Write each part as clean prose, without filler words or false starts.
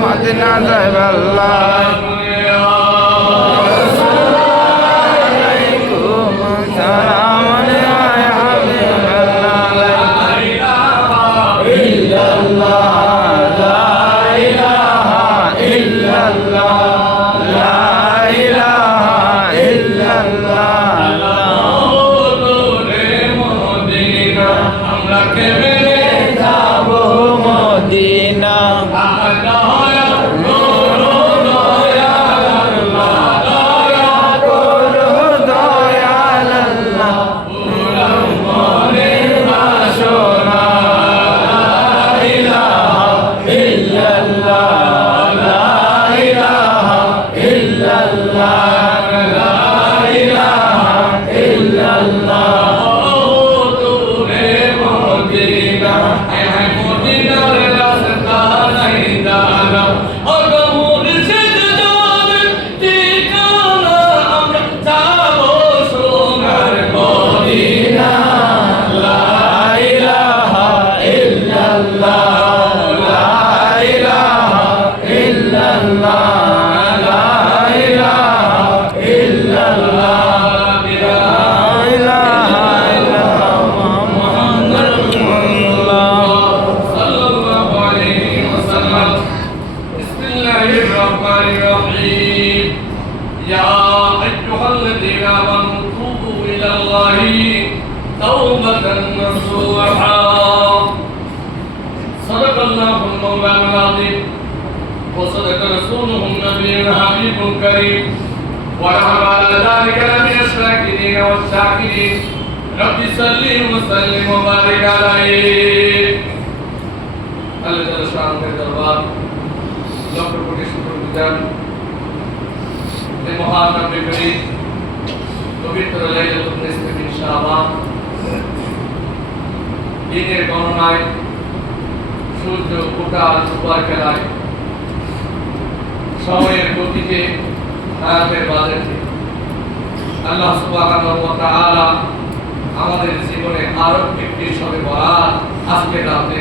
Medina যাইবাল্লাহ وصدق رسوله النبي الحبيب الكريم ونحن على ذلك لمن الشاكرين والشاكرين رب صل وسلم وبارك عليه الله جل شانه के दरबार लक्ष कोटि शुक्रगुजार ये महान नबी करीम पवित्र लैलतुल निसफ मिन शाबान দিনের গণনায় সূর্য উঠার সুপার খেলায় সময়ের গতিতে হায়াতের বাজেটে আল্লাহ সুবহানাহু ওয়া তাআলা আমাদের জীবনে আরো একটি শবে বরাত আজকে রাতে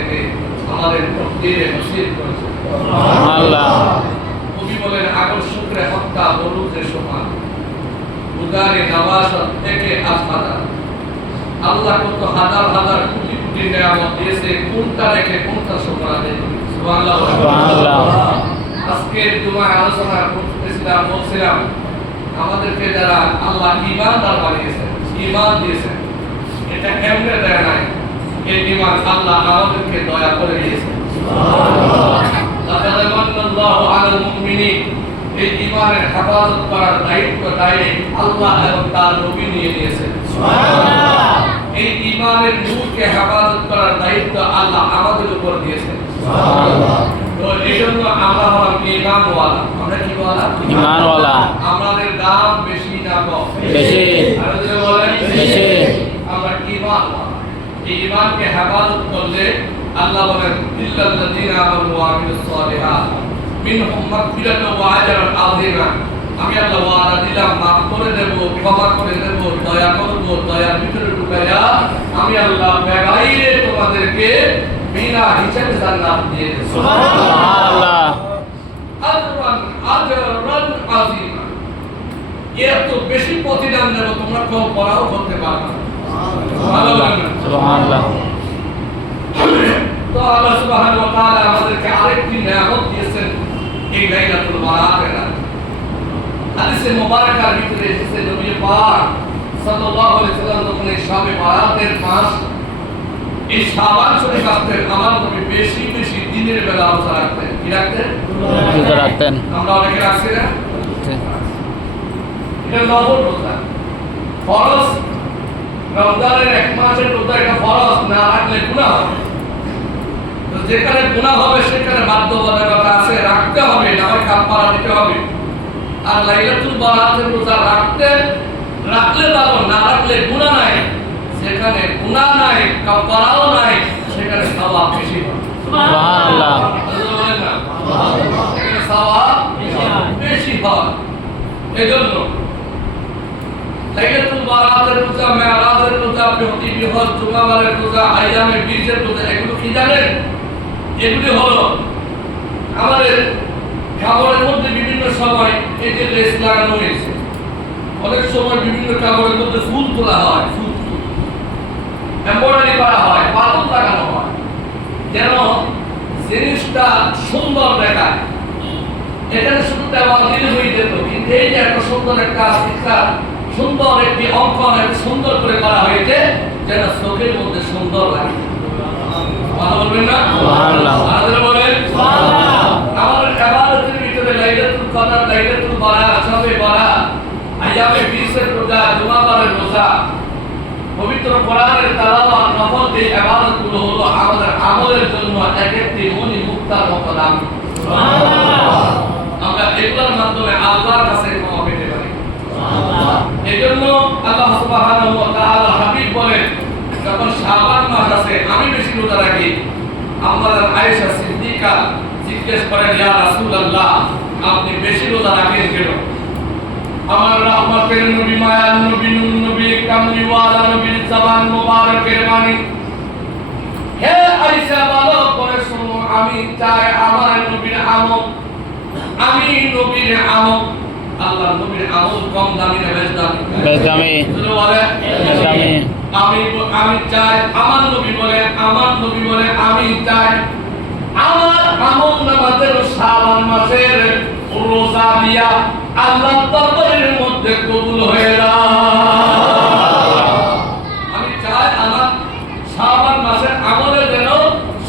আমাদের প্রত্যেকে নসিব করেছেন সুবহানাল্লাহ। কবি বলেন আগর শুকরে হত্যা দরুদের সমান উদারে নওয়াজত থেকে আসমানা আল্লাহ কত হাজার হাজার কোটি কোটি নিয়ামত দিয়েছে, কোনটা রেখে কোনটা শুকর আদায় করি সুবহানাল্লাহ সুবহানাল্লাহ। আজকে জুমায় আলোচনা করতেছিলাম, বলছিলাম আমাদেরকে যারা আল্লাহ ঈমানদার বানিয়েছেন, ঈমান দিয়েছেন, এটা কেমনে দেয় নাই, এই ঈমান আল্লাহ আমাদেরকে দয়া করে দিয়েছেন সুবহানাল্লাহ। লাকাদ মান্নাল্লাহু আলাল মুমিনিন, এই ঈমানের হেফাজত করার দায়িত্ব ডাইরেক্ট আল্লাহ এবং তার নবী নিয়ে নিয়েছেন সুবহানাল্লাহ। এই ঈমানের নূরকে হেফাজত করার দায়িত্ব আল্লাহ আমাদের উপর দিয়েছেন সুবহানাল্লাহ। তো এইজন্য আমরা হলাম ঈমানওয়ালা। আমরা কি ওয়ালা? ঈমানওয়ালা। আমাদের দাম বেশি না কম? বেশি। আর যদি বলেন বেশি, আমরা ঈমানওয়ালা। এই ঈমানকে হেফাজত করলে আল্লাহ বলেন ইল্লাল্লাযীনা আমানু ওয়া আমিলুস সালিহাত মিনহুম মাগফিরাতুন ওয়া আজরুন আযীমা। আমি আল্লাহ ওয়াদা দিলাম, মাফ করে দেব, ক্ষমা করে দেব, দয়া করব, দয়ার ভিতরে ঢুকাইয়া আমি আল্লাহ বেগাইরে তোমাদেরকে বিনা হিসাবে জান্নাত দিয়ে দেব সুবহানাল্লাহ। আজরান আযীমা, এত বেশি প্রতিদান দেব তোমরা কেউ পড়াও করতে পারবে না সুবহানাল্লাহ। তো আল্লাহ সুবহানাহু ওয়া তাআলা আমাদেরকে আরেকটি নিয়ামত দিয়েছেন এই লাইলাতুল বারাতের রাত। হাদিসে মুবারাকার ভিতরে এসেছে নবী পাক সাল্লাল্লাহু আলাইহি সাল্লাম যখন এই শবে বারাতের মাস এই শাবান শরীফ আসতেন, আমার নবী বেশি বেশি দিনের বেলা রোজা রাখতেন। কি রাখতেন? রোজা রাখতেন। আমরা অনেকে রাখছি না? এটা নফল রোজা, ফরজ। রমজানের এক মাসের রোজা এটা ফরজ, না রাখলে গুনাহ হবে। তো যেখানে গুনাহ হবে সেখানে বাধ্যবাধকতা আছে, রাখতে হবে, না হয় কাফারা দিতে হবে। আর লাইলাতুল বারাতের রোজা রাখলে ভালো, না রাখলে গুনাহ নাই। যেখানে গুনাহ নাই, কাফারাও নাই, সেখানে সওয়াব বেশি হয়। সুবহানাল্লাহ। বলেন না, সেখানে সওয়াব বেশি হয়। এজন্য লাইলাতুল বারাতের রোজা, মেরাজের রোজা, প্রতিটি হজ, জুমাবারের রোজা, আইয়ামে বীজের রোজা, এগুলো কি জানেন? এগুলি হলো আমাদের খাবারের মধ্যে বিভিন্ন সময় এই যে লেস লাগানো হয়েছে, অনেক সময় বিভিন্ন খাবারের মধ্যে ফুল তোলা হয়, ফুল এমব্রয়ডারি করা হয়, পাথর লাগানো হয়, যেন জিনিসটা সুন্দর দেখায়। এখানে শুধু দেওয়া দিলে হয়ে যেত, কিন্তু এই যে একটা সুন্দর একটা সুন্দর একটি অঙ্কন একটা সুন্দর করে করা হয়েছে, যেন চোখের মধ্যে সুন্দর লাগে। কথা বলবেন না? সুবহানাল্লাহ। আমাদের বলেন সুবহানাল্লাহ। আমাদের ইবাদতের ভিতরে লাইলাতুল কদর, লাইলাতুল বারাত, শবে বারাত, আইয়ামে বীজের রোজা, জুমাবারের রোজা, পবিত্র কোরআনের তেলাওয়াত, নফল এই ইবাদতগুলো হলো আমাদের আমলের জন্য এক একটি মনি মুক্তার মতো দাম। সুবহানাল্লাহ। আমরা এগুলোর মাধ্যমে আল্লাহর কাছে ক্ষমা পেতে পারি। সুবহানাল্লাহ। এজন্য আল্লাহ সুবহানাহু ওয়া তাআলা হাবিব বলেন, যখন শাবান মাস আসে আমি বেশি রোজা রাখি। আমাদের আয়েশা সিদ্দিকা জিজ্ঞেস করেন, ইয়া রাসূলুল্লাহ, আপনি বেশি রোজা রাখেন কেন? আমার রহমতের নবী, মায়ার নবী, নূর নবী, কামলিওয়ালা নবীর জবান মোবারকের বাণী, হে আয়েশা ভালো করে শুনো, আমি চাই আমার নবীর আমল, আমি নবীর আমল, আল্লাহ নবীর আমল কম দামি না বেশ দামি? বেশ দামি। বলে বেশ দামি। আমি চাই, আমার নবী বলেন, আমার নবী বলেন, আমি চাই আমার আমল নামাজের শাবান মাসের রোজা দিয়া আল্লাহর দরবারের মধ্যে কবুল হয়ে যায়। আমি চাই আমার শাবান মাসের আমলে যেন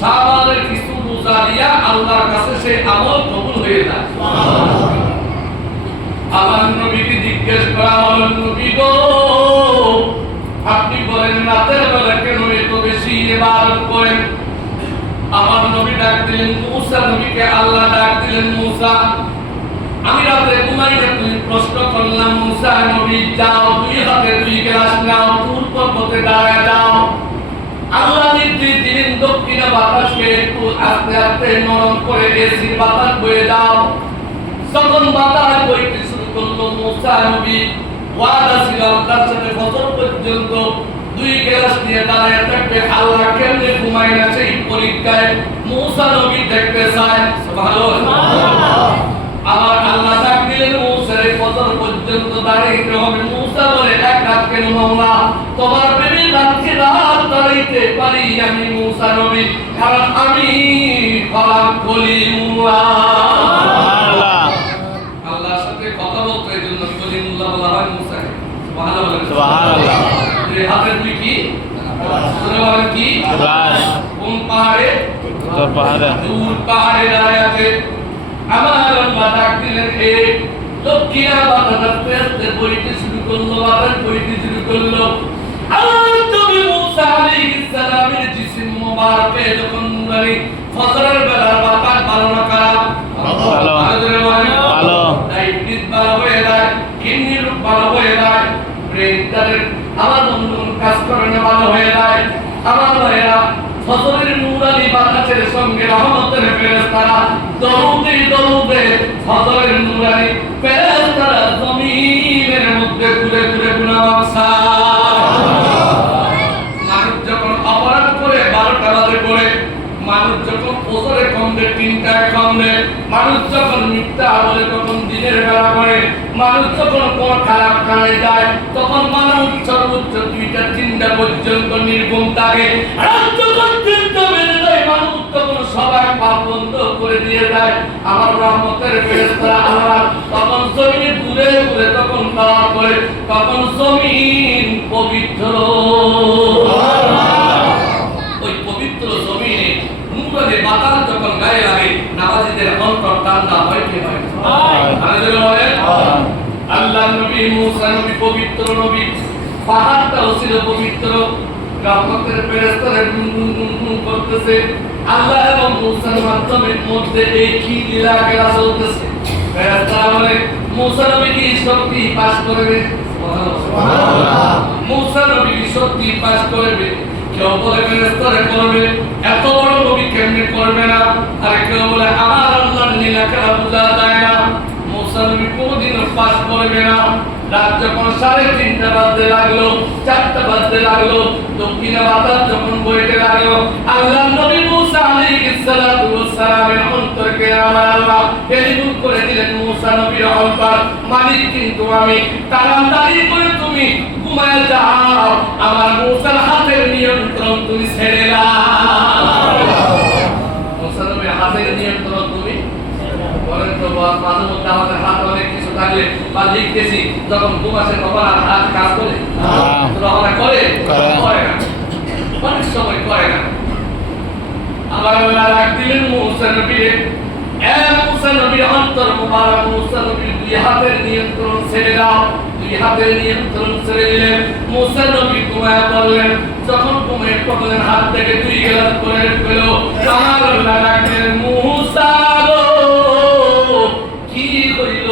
শাবানের কিছু রোজা দিয়া আল্লাহর কাছে সেই আমল কবুল হয়ে যায়। আমার নবীকে জিজ্ঞেস করা হলো, নবী গো, আপনি বলেন রাতের বেলা কেন এত বেশি ইবাদত করেন? আমার নবী ডাক দিলেন মুসা নবীকে, আল্লাহ ডাক দিলেন, মুসা আমি রাতে ঘুমাইতে তুমি প্রশ্ন করলাম, মুসা নবী যাও, দুই হাতে দুই গ্লাস নাও, তুর পর্বতে দাঁড়ায় যাও। আল্লাহ নির্দেশ দিলেন দক্ষিণা বাতাসকে একটু আস্তে আস্তে নরম করে এসির বাতাস বয়ে যাও। যখন বাতাস বইতে শুরু করলো, মুসা নবী ওয়াদা ছিল আল্লাহর সাথে ফজর পর্যন্ত দুই গ্লাস নিয়ে দাঁড়ায় থাকবে। আল্লাহ কেমনে ঘুমায় না সেই পরীক্ষায় মুসা নবী দেখতে চায়। সুবহানাল্লাহ। আবার আল্লাহ ডাক দিলেন, মুসা এই ফজর পর্যন্ত দাঁড়াইতে হবে। মুসা বলে, এক রাত কেন মাওলা? তোমার প্রেমে রাতকে রাত দাঁড়াইতে পারি আমি মুসা নবী, কারণ আমি হলাম কলিমুল্লাহ। সুবহানাল্লাহ। আল্লাহর সাথে কথা বলতে এই জন্য কলিমুল্লাহ বলা হয় মুসাকে। সুবহানাল্লাহ। সুবহানাল্লাহ। এই হাতে দুই কি? শুনে বলেন কি? গ্লাস। কোন পাহাড়ে? তোর পাহাড়ে। দূর পাহাড়ে দাঁড়ায় আছে। আমার আল্লাহ ডাক দিলেন, এই দক্ষিণা বাতাস আস্তে আস্তে বইতে শুরু করলো, বাতাস বইতে শুরু করলো। আর তুমি মুসা আলাইহিস সালামের জিসিম মোবারকে যখন নুরানি ফজরের বেলার বাতাস ভালো না খারাপ? ভালো। ভালো। ডায়াবেটিস ভালো হয়ে যায়, কিডনি রোগ ভালো হয়ে যায়, ব্রেনের আমার নন্দন কাজ করে না ভালো হয়ে যায়। আমার ভাইয়েরা, ফজরের নুরানি বাতাসের সঙ্গে রহমতের ফেরেশতারা দরুদে দরুদে ফজরের নুরানি ফেরেশতারা জমিনের মধ্যে ঘুরে ঘুরে গুনাহ মানুষ যখন অপরাধ করে 12টা বাজে করে, মানুষ যখন ওজরে কমবে 3টায় কমবে, মানুষ যখন মিথ্যা বলে তখন দিনের বেলা করে, মানুষ যখন কোন খারাপ কাজে যায় তখন মানুষ সর্বোচ্চ 2টা 3টা পর্যন্ত নির্গুণ থাকে। আর যখন 3টা বেজে যায় মানুষ তখন সবাই পাপ বন্ধ করে দিয়ে যায়। আমার রহমতের ফেরেশতারা আল্লাহ তখন জমিনে ঘুরে ঘুরে তখন তাওয়া করে, তখন জমিন পবিত্র। ওই পবিত্র জমিনে নুরানি বাতাস যখন গায়ে লাগে, নামাজীদের অন্তর ঠান্ডা হয় কি হয়? আমাদের বলেন আল্লাহ নবী মুসা নবী পবিত্র নবী, পাহাড়টাও ছিল পবিত্র, রহমতের ফেরেশতারা গুনগুন করতেছে। আল্লাহ এবং মুসার মাধ্যমে মধ্যে এই কি লীলা খেলা চলতেছে। ফেরেশতারা বলে, মুসা নবী কি শক্তি পাস করবে? সুবহানাল্লাহ। মুসা নবী সত্যি পাস করবে, কেউ বলে ফেরেশতারা করবে, এত বড় নবী কেমনে করবে না, আর কেউ বলে আমার আল্লাহর লীলা খেলা বোঝা যায় না, মুসা নবী কোনোদিনও পাস করবে না। রাত যখন 3:30 বাজতে লাগলো, 4টা বাজতে লাগলো, দক্ষিণে বাতাস যখন বইতে লাগলো, আল্লাহর নবী মুসা আলাইহিস সালাতু ওয়াস সালামের অন্তরকে আমার আল্লাহ টেলিফোন করে দিলেন, মুসা নবীর অন্তর, মালিক কিন্তু আমি, তাড়াতাড়ি করে তুমি ঘুমায় যাও, আমার মুসার হাতের নিয়ন্ত্রণ তুমি ছেড়ে দাও। মুসা নবীর হাতের নিয়ন্ত্রণ তুমি বলেন তো, মাঝে মধ্যে আমাদের হাত অনেক কিছু থাকলে বা লিখতেছি, যখন ঘুমাসে তখন আর হাত কাজ করে রহনা করে করে না, অনেক সময় করে না। আমার আল্লাহ রাখ দিলেন মুসা নবীরে, মুসা নবীর অন্তর মুবারক, মুসা নবীর দুই হাতের নিয়ন্ত্রণ ছেড়ে দাও, দুই হাতের নিয়ন্ত্রণ ছেড়ে দিলেন, মুসা নবী ঘুমায় পড়লেন, যখন ঘুমিয়ে পড়লেন হাত থেকে 2 গ্লাস করে পেল, আমার আল্লাহ রাখ দিলেন মুসা কি কইল,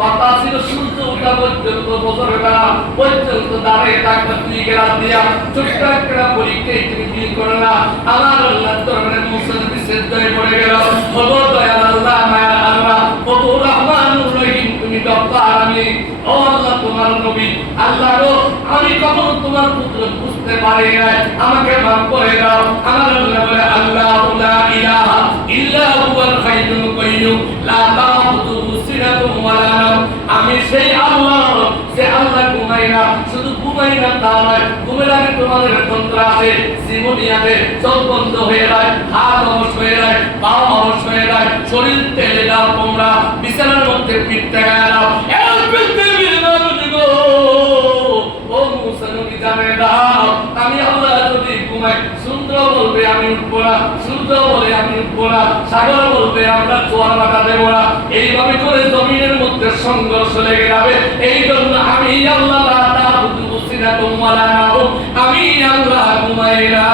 কথা ছিল সূর্য ওঠা পর্যন্ত, বছরের বেলা পর্যন্ত দাঁড়িয়ে থাকবে 2 গ্লাস দিয়া, ছোট্ট একটা পরীক্ষায় তুমি কি করো না, আমার আল্লাহ দরবারে মুসা নবী সেজদা হয়ে পড়ে গেল, ওগো দয়াল আল্লাহ, মায়া আল্লাহ, ওগো রহমানুর রহিম, তুমি গফফার, আমি ও আল্লাহ তোমার নবী, আল্লাহ গো আমি কখনো তোমার পুত্র বুঝতে পারি নাই, আমাকে মাফ করে দাও। আমার আল্লাহ বলে আল্লাহু লা ইলাহা ইল্লা হুয়াল হাইয়ুল কাইয়্যুম লা তাখুযুহু সিনাতুন ওয়া লা নাওম, আমি সেই আল্লাহ, সে আল্লাহ ঘুমাই না, শুধু ঘুমাই না তা নয়, ঘুমের আগে তোমাদের তন্ত্র আছে, জীবনী আছে, চোখ বন্ধ হয়ে যায়, হাত অবশ হয়ে যায়, পা অবশ হয়ে যায়, শরীর তেলে দাও, তোমরা বিছানার মধ্যে পিঠ টেকায় দাও, আমি আল্লাহ যদি ঘুমাই, সুন্দর বলবে আমি উঠবো না, সূর্য বলে আমি উঠবো না, সাগর বলবে আমরা জোয়ার ভাটা দেবো না, এইভাবে করে জমিনের মধ্যে সংঘর্ষ লেগে যাবে। এই জন্য আমি আল্লাহ আমি আল্লাহ ঘুমাই না।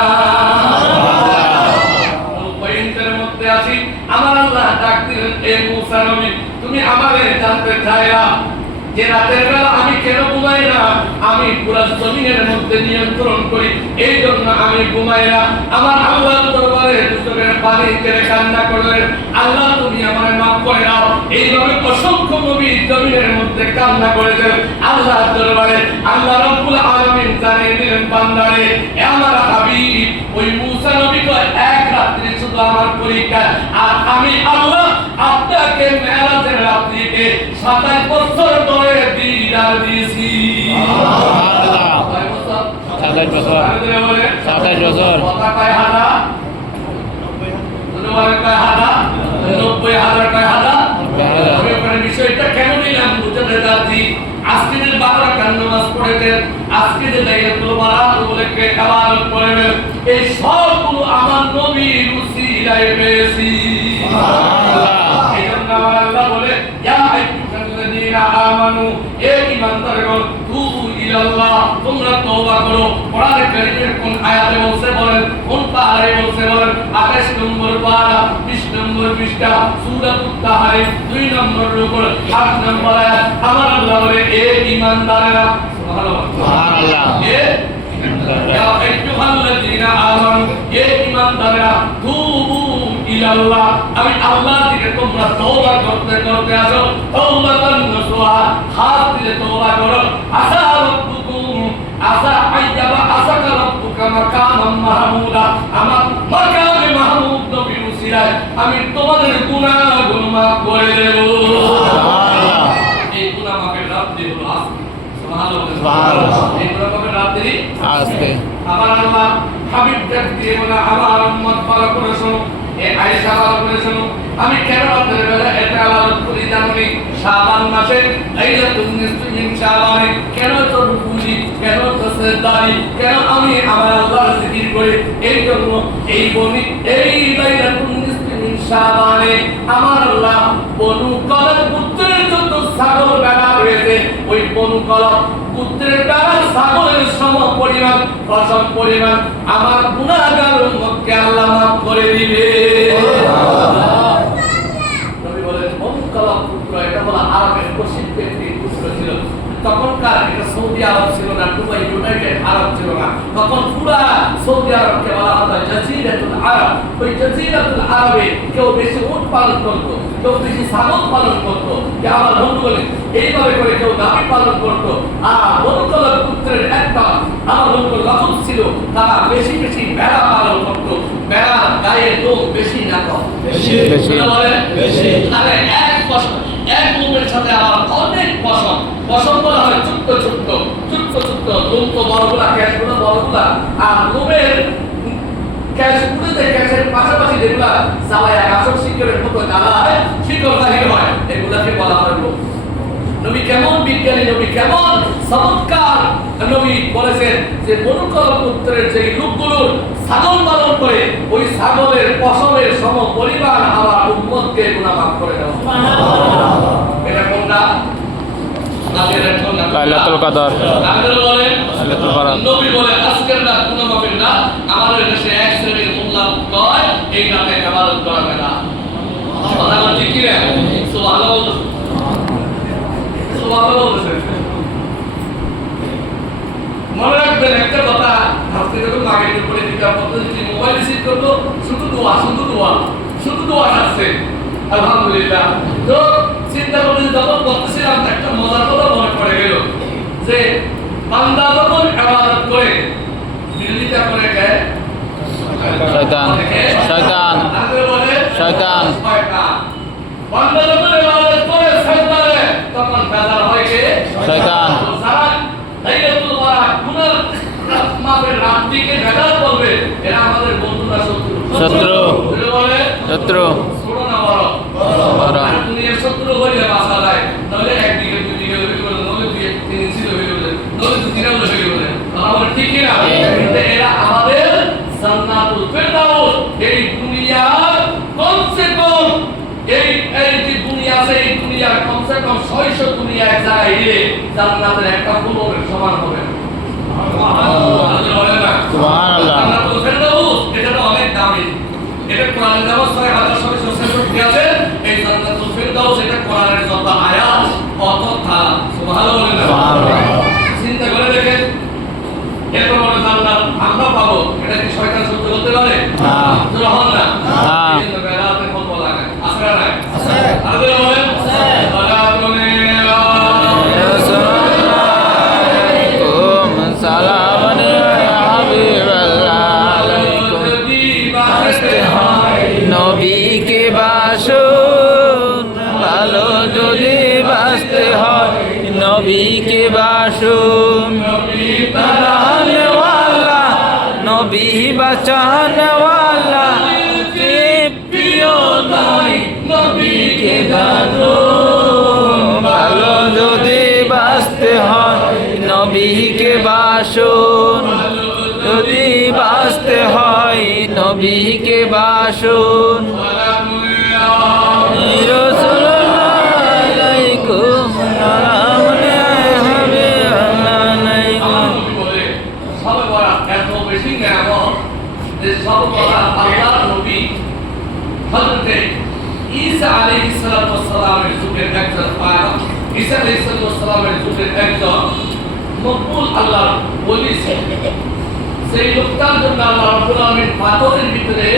পয়েন্টের মধ্যে আছি, আমার আল্লাহ ডাক দিলেন, এ মুসা নবী তুমি আমারে জানতে চাইলা যে রাতের বেলা আমি কেন ঘুমাই না, আমি পুরো জমিনের মধ্যে নিয়ন্ত্রণ করি, এই জন্য আমি ঘুমাই না। আমার আল্লাহর দরবারে দুচোখের পানি ছেড়ে কান্না করলেন, আল্লাহ তুমি আমারে মাফ করে দাও। এইভাবে অসংখ্য নবী জমিনের মধ্যে কান্না করেছেন আল্লাহর দরবারে। আল্লাহ রাব্বুল আলামিন জানিয়ে দিলেন, বান্দারে এ আমার হাবিব, ওই মুসা নবী তো এক রাত্রি শুধু আমার পরীক্ষা, আর আমি আল্লাহ আপনাকে মেরাজের রাত্রিতে 27 বছর ধরে দিদার দিয়েছি। সুবহানাল্লাহ, 27 বছর, 27 বছর, কথা কয় হাজার, কয় হাজার, 90,000 কয় হাজার। আমি আপনার বিষয়টা কেন নিলাম বুঝতে যাচ্ছি, আজকে যে 12 রাকাত নামাজ পড়েছেন, আজকে যে লাইলাতুল বারাত বলে ইবাদত করেন, এই সবগুলো আমার নবীর উসিলায় পেয়েছি। সুবহানাল্লাহ। এজন্য আমার আল্লাহ বলে, ইয়া আইয়ুহাল্লাযীনা আমানু, হে ঈমানদারগণ, তুবু ইলাল্লাহ, তোমরা তওবা করো। কোরআনে কারীমের কোন আয়াতে বলছে বলেন, কোন পারায় বলছে বলেন, 28 নম্বর পারা, 20 নম্বর পৃষ্ঠা, সূরাতুত তাহরিম 2 নম্বর রুকু 8 নম্বর আয়াত। আমার আল্লাহ বলে, হে ঈমানদারেরা, সুবহানাল্লাহ, হে ইয়া আইয়ুহাল্লাযীনা আমানু, হে ঈমানদারেরা, তুবু ইলাল্লাহ, আমি আল্লাহর দিকে তোমরা তওবা করতে করতে আসো, তাওবাতান নসুহা, খাস দিলে তওবা করো। আসা রাব্বুকুম, আসা আইয়াবা আসাকা রাব্বুকা মাকামান মাহমুদা, আমার মাকামে মাহমুদ নবীর উসিলায় আমি তোমাদের গুনাহগুলো মাফ করে দেব। সুবহানাল্লাহ। এই গুনাহ মাফের রাত্রি হলো আজকে। সুবহানাল্লাহ। এই গুনাহ মাফের রাত্রি আজকে। আমার আল্লাহ হাবিব ডাক দিয়ে বলে, আমার উম্মত ভালো করে শোনো, এই আয়েশা ভালো করে শোনো, আমি কেন রাতের বেলা এটা আলাদা করি জানি, শাবান মাসে লাইলাতুন নিসফি মিন শাবান, কেন তো রুকুই, কেন তো সিজদাই, কেন আমি আমার আল্লাহর জিকির করি, এই জন্য এই বনি এই লাইলাতুন নিসফি মিন শাবানে আমার আল্লাহ বনু কলব পুত্রের যত ছাগল বেড়া রয়েছে, ওই বনু কলব পুত্রের বেড়া ছাগলের সম পরিমাণ প্রসব পরিমাণ আমার গুনাহগার উম্মতকে আল্লাহ মাফ করে দিবে। নবী বলেন, বনু কলব পুত্র, এটা বলা আরবের প্রসিদ্ধ একটি পুত্র ছিল। তখনকার এটা সৌদি আরব ছিল না, দুবাই, ইউনাইটেড জাজিরাতুল আরব, ওই জাজিরাতুল আরবে কেউ বেশি উট পালন করতো, কেউ বেশি ছাগল পালন করতো, যে আমার বন্ধু বলে এইভাবে করে কেউ গাভী পালন করতো। আর বনু কালাব পুত্রের একটা আমার বন্ধু লক্ষণ ছিল, তারা বেশি বেশি ভেড়া পালন করতো। ভেড়ার গায়ে লোম বেশি না কম? বেশি। বেশি। তাহলে এক ফসল, এক লোমের সাথে আবার অনেক ফসল, ফসল বলা হয় ছোট্ট ছোট্ট ছোট্ট ছোট্ট লোম, তো বড়গুলা ক্যাশগুলো বড়গুলা, আর লোমের ক্যাশের পাশাপাশি যেগুলা চালায় আসল শিকড়ের মতো জ্বালায় শিকড় বাহির হয়, এগুলাকে বলা হয় লোম। নবী কেমন বিজ্ঞানী, নবী কেমন চমৎকার নবী বলেছেন যে বনু কালাব পুত্রের যে লোকগুলো ছাগল পালন করে, ওই ছাগলের পশমের সম পরিমাণ আমার উম্মতকে গুনাহ মাফ করে দেওয়া। এটা কোনটা? লাইলাতুল কদর। লাইলাতুল কদর। নবী বলে আজকের রাত গুনাহ মাফের রাত, আমাদের দেশে এক শ্রেণীর মোল্লা কয় এই রাতে ইবাদত করা যায় না। কথা বলছি কি রে? সুবহানাল্লাহ, সুবহানাল্লাহ। মনে রাখবেন একটা কথা, আজকে যখন মাগের উপরে দিতাম পদ্ধতি মোবাইল রিসিভ করতো, শুধু দোয়া শুধু দোয়া শুধু দোয়া আসছে। আলহামদুলিল্লাহ। তো চিন্তা করে যখন করতেছিলাম একটা মজার কথা মনে পড়ে গেল যে বান্দা যখন ইবাদত করে বিরোধিতা করে কে? শয়তান। শয়তান। শয়তান। বান্দা যখন ইবাদত করে শয়তানে, তখন বেজার হয় কে? শয়তান। লাইলাতুল বারাক গুনাহ মাফের রাতটিকে বেজার করবে, এরা আমাদের বন্ধুরা শত্রু। শত্রু। বলে শত্রু। ছোট না বড়? বড়। আর দুনিয়ার শত্রু হইলে বাঁচা যায়, নইলে একদিকে দুই দিকে হইলে বলে, নইলে দুই তিন ইঞ্চি হইলে বলে, নইলে দুই তিন আঙুল হইলে বলে। আমার ঠিক কি না? কিন্তু এরা আমাদের জান্নাতুল ফেরদাউস, এই দুনিয়ার কমসে কম এই যে দুনিয়া আছে, এই দুনিয়ার কমসে কম 600 দুনিয়া এক জায়গায় দিলে জান্নাতের একটা ফুলের সমান হবে। সুবহানাল্লাহ। জান্নাতুল ফেরদাউস এটা তো অনেক দামি, এটা কোরআনে দেওয়া 6766 আছে। এই জান্নাতুল ফেরদাউস এটা কোরআনের যত আয়াত অত তা। সুবহানাল্লাহ। চিন্তা করে দেখেন, এত বড় জান্নাত আমরা পাবো, এটা কি শয়তান সহ্য করতে পারে? না। যখন না না। এই জন্য বেলাতে কত লাগে আছে না? আছে। আর বলেন নবীকে বাসুন ভালো যদি বাঁচতে হয়, নবীকে বাসুন বাঁচানেওয়ালা, নবী বাঁচানেওয়ালা, প্রিয় নয় নবীকে বাসুন ভালো যদি বাঁচতে হয়, নবীকে বাসুন যদি বাঁচতে হয়, নবীকে বাসুন। ঈসা আলাইহিস সালামের যুগের একজন পায়গম্বর, ঈসা আলাইহিস সালামের যুগের একজন মকবুল আল্লাহর ওলি ছিলেন। সেই লোকটার জন্য আল্লাহ রাব্বুল আলামিন পাথরের ভিতরে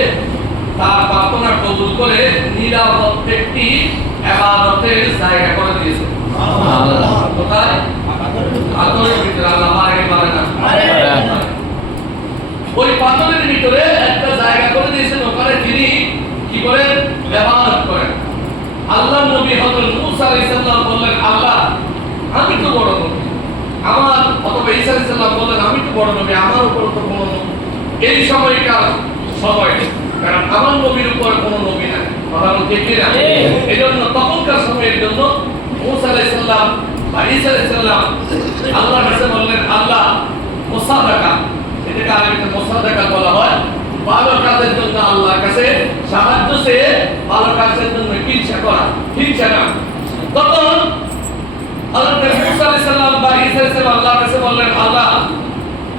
তার প্রার্থনা কবুল করে নিরাপদ একটি ইবাদতের জায়গা করে দিয়েছেন। সুবহানাল্লাহ। কোথায়? পাথরের ভিতরে। আল্লাহ পারে না? ওই পাথরের ভিতরে একটা জায়গা করে দিয়েছেন, ওখানে তিনি কি করেন? ইবাদত করেন। আল্লাহ নবী হযরত মূসা আলাইহিস সালাম বললেন, আল্লাহ আমি তো বড় নবী, আমার অথবা ঈসা আলাইহিস সালাম বললেন আমি তো বড় নবী, আমার উপর তো কোনো এই সময়কার সময়, কারণ আমার নবীর উপর কোনো নবী নাই। কথা বলতে কি না? এজন্য তখনকার সময়ের জন্য মূসা আলাইহিস সালাম বা ঈসা আলাইহিস সালাম আল্লাহর কাছে বললেন, আল্লাহ মুসাদাকা, এটাকে আরবিতে মুসাদাকা বলা হয়, ভালো কাজের জন্য আল্লাহর কাছে সাহায্য চেয়ে ভালো কাজের জন্য হিংসা করা, হিংসা না। তখন হযরত মূসা আলাইহিস সালাম বা ঈসা আলাইহিস সালাম আল্লাহর কাছে বললেন, আল্লাহ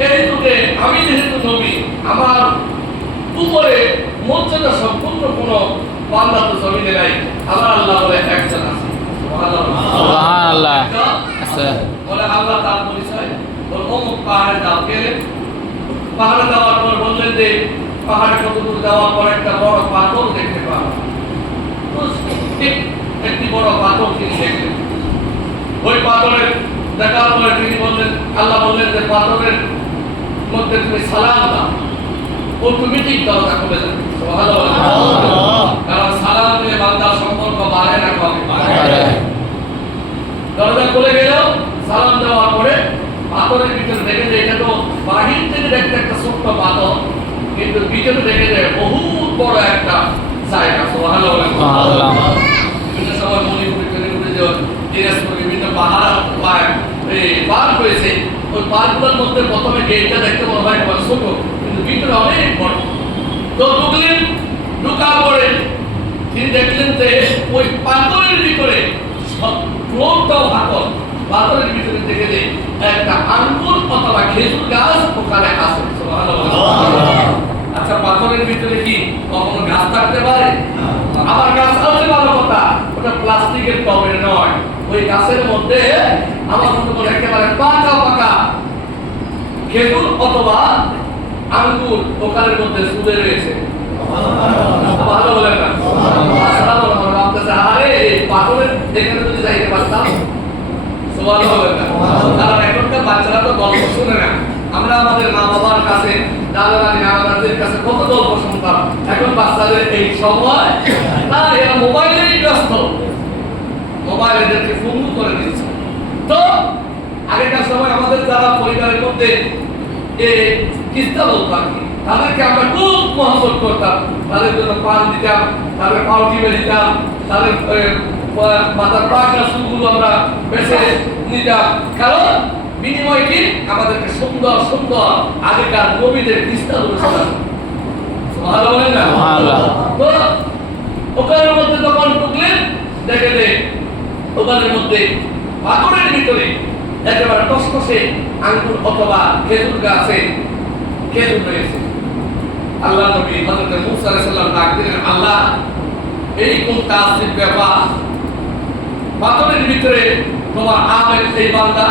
এই যুগে আমি যেহেতু নবী, আমার উপরে মর্যাদা সম্পূর্ণ কোনো বান্দা তো জমিনে নাই, আমার আল্লাহ বলে একজন আছে। সুবহানাল্লাহ। আছে। বলে আল্লাহ তার পরিচয় বল অমুক পাহাড়ে যাও। গেলেন, পাহাড়ে যাওয়ার পর বললেন যে পাহাড়ে কত দূর যাওয়ার পর একটা বড় পাথর দেখতে পান। ঠিক একটি বড় পাথর তিনি দেখলেন। ওই পাথরের দেখার পরে তিনি বললেন, আল্লাহ বললেন যে পাথরের মধ্যে তুমি সালাম দাও, অটোমেটিক দরজা খুলে যাবে। সুবহানাল্লাহ। কারণ সালাম দিয়ে বান্দার সম্পর্ক বাড়ে না কমে? দরজা খুলে গেল, সালাম দেওয়ার পরে পাথরের ভিতরে দেখে যে এটা তো বাহির থেকে দেখতে একটা ছোট্ট পাথর, কিন্তু ভিতরে দেখে যে বহুত বড় একটা জায়গা। সুবহানাল্লাহ। বিভিন্ন সময় মণিপুরে যে দিনাজপুরে বিভিন্ন পাহাড় পার্ক হয়েছে, ওই পার্কগুলোর মধ্যে প্রথমে গেটটা দেখতে মনে হয় একবার ছোট, কিন্তু ভিতরে অনেক বড়। তো ঢুকলেন, ঢুকার পরে তিনি দেখলেন যে ওই পাথরের ভিতরে ফ্লোরটাও পাথর, পাথরের ভিতরে দেখে যে একটা আঙ্গুর অথবা খেজুর গাছ ওখানে আছে। আচ্ছা, পাথরের ভিতরে কি কখনো গাছ থাকতে পারে? আবার গাছ আছে ভালো কথা, ওটা প্লাস্টিকের টবের নয়, ওই গাছের মধ্যে আমার মতো করে একেবারে পাকা পাকা খেজুর অথবা আঙ্গুর ওখানের মধ্যে ঝুলে রয়েছে। ভালো বলেন না? আরে পাথরের এখানে যদি যাইতে পারতাম। সুবহানাল্লাহ বলেন না? কারণ এখনকার বাচ্চারা তো গল্প শুনে না। আমরা আমাদের মা বাবার কাছে, দাদা দাদি নানাদের কাছে কত গল্প শুনতাম। এখন বাচ্চাদের এই সময় না, এরা মোবাইলেই ব্যস্ত, মোবাইল এদেরকে বন্ধ করে দিচ্ছে। তো আগেকার সময় আমাদের যারা পরিবারের মধ্যে কিস্তা বলতো আর কি, তাদেরকে আমরা খুব মহব্বত করতাম, তাদের জন্য পান দিতাম, তাদের পাও টিপে দিতাম, তাদের মাথার পাখনা চুলগুলো আমরা বেছে নিতাম। কারণ বিনিময় কি আমাদেরকে সুন্দর সুন্দর আগেকার নবীদের কিস্তাগুলো শোনান। ভালো বলেন না? তো ওখানের মধ্যে যখন ঢুকলেন দেখে যে ওখানের মধ্যে পাথরের ভিতরে একেবারে টসটসে আঙ্গুর অথবা খেজুর গাছে খেজুর রয়েছে। আল্লাহ নবী হযরত মূসা আলাইহিস সালাম ডাক দিলেন, আল্লাহ এই কোন তাসিব ব্যাপার, পাথরের ভিতরে তোমার আমের এই বান্দা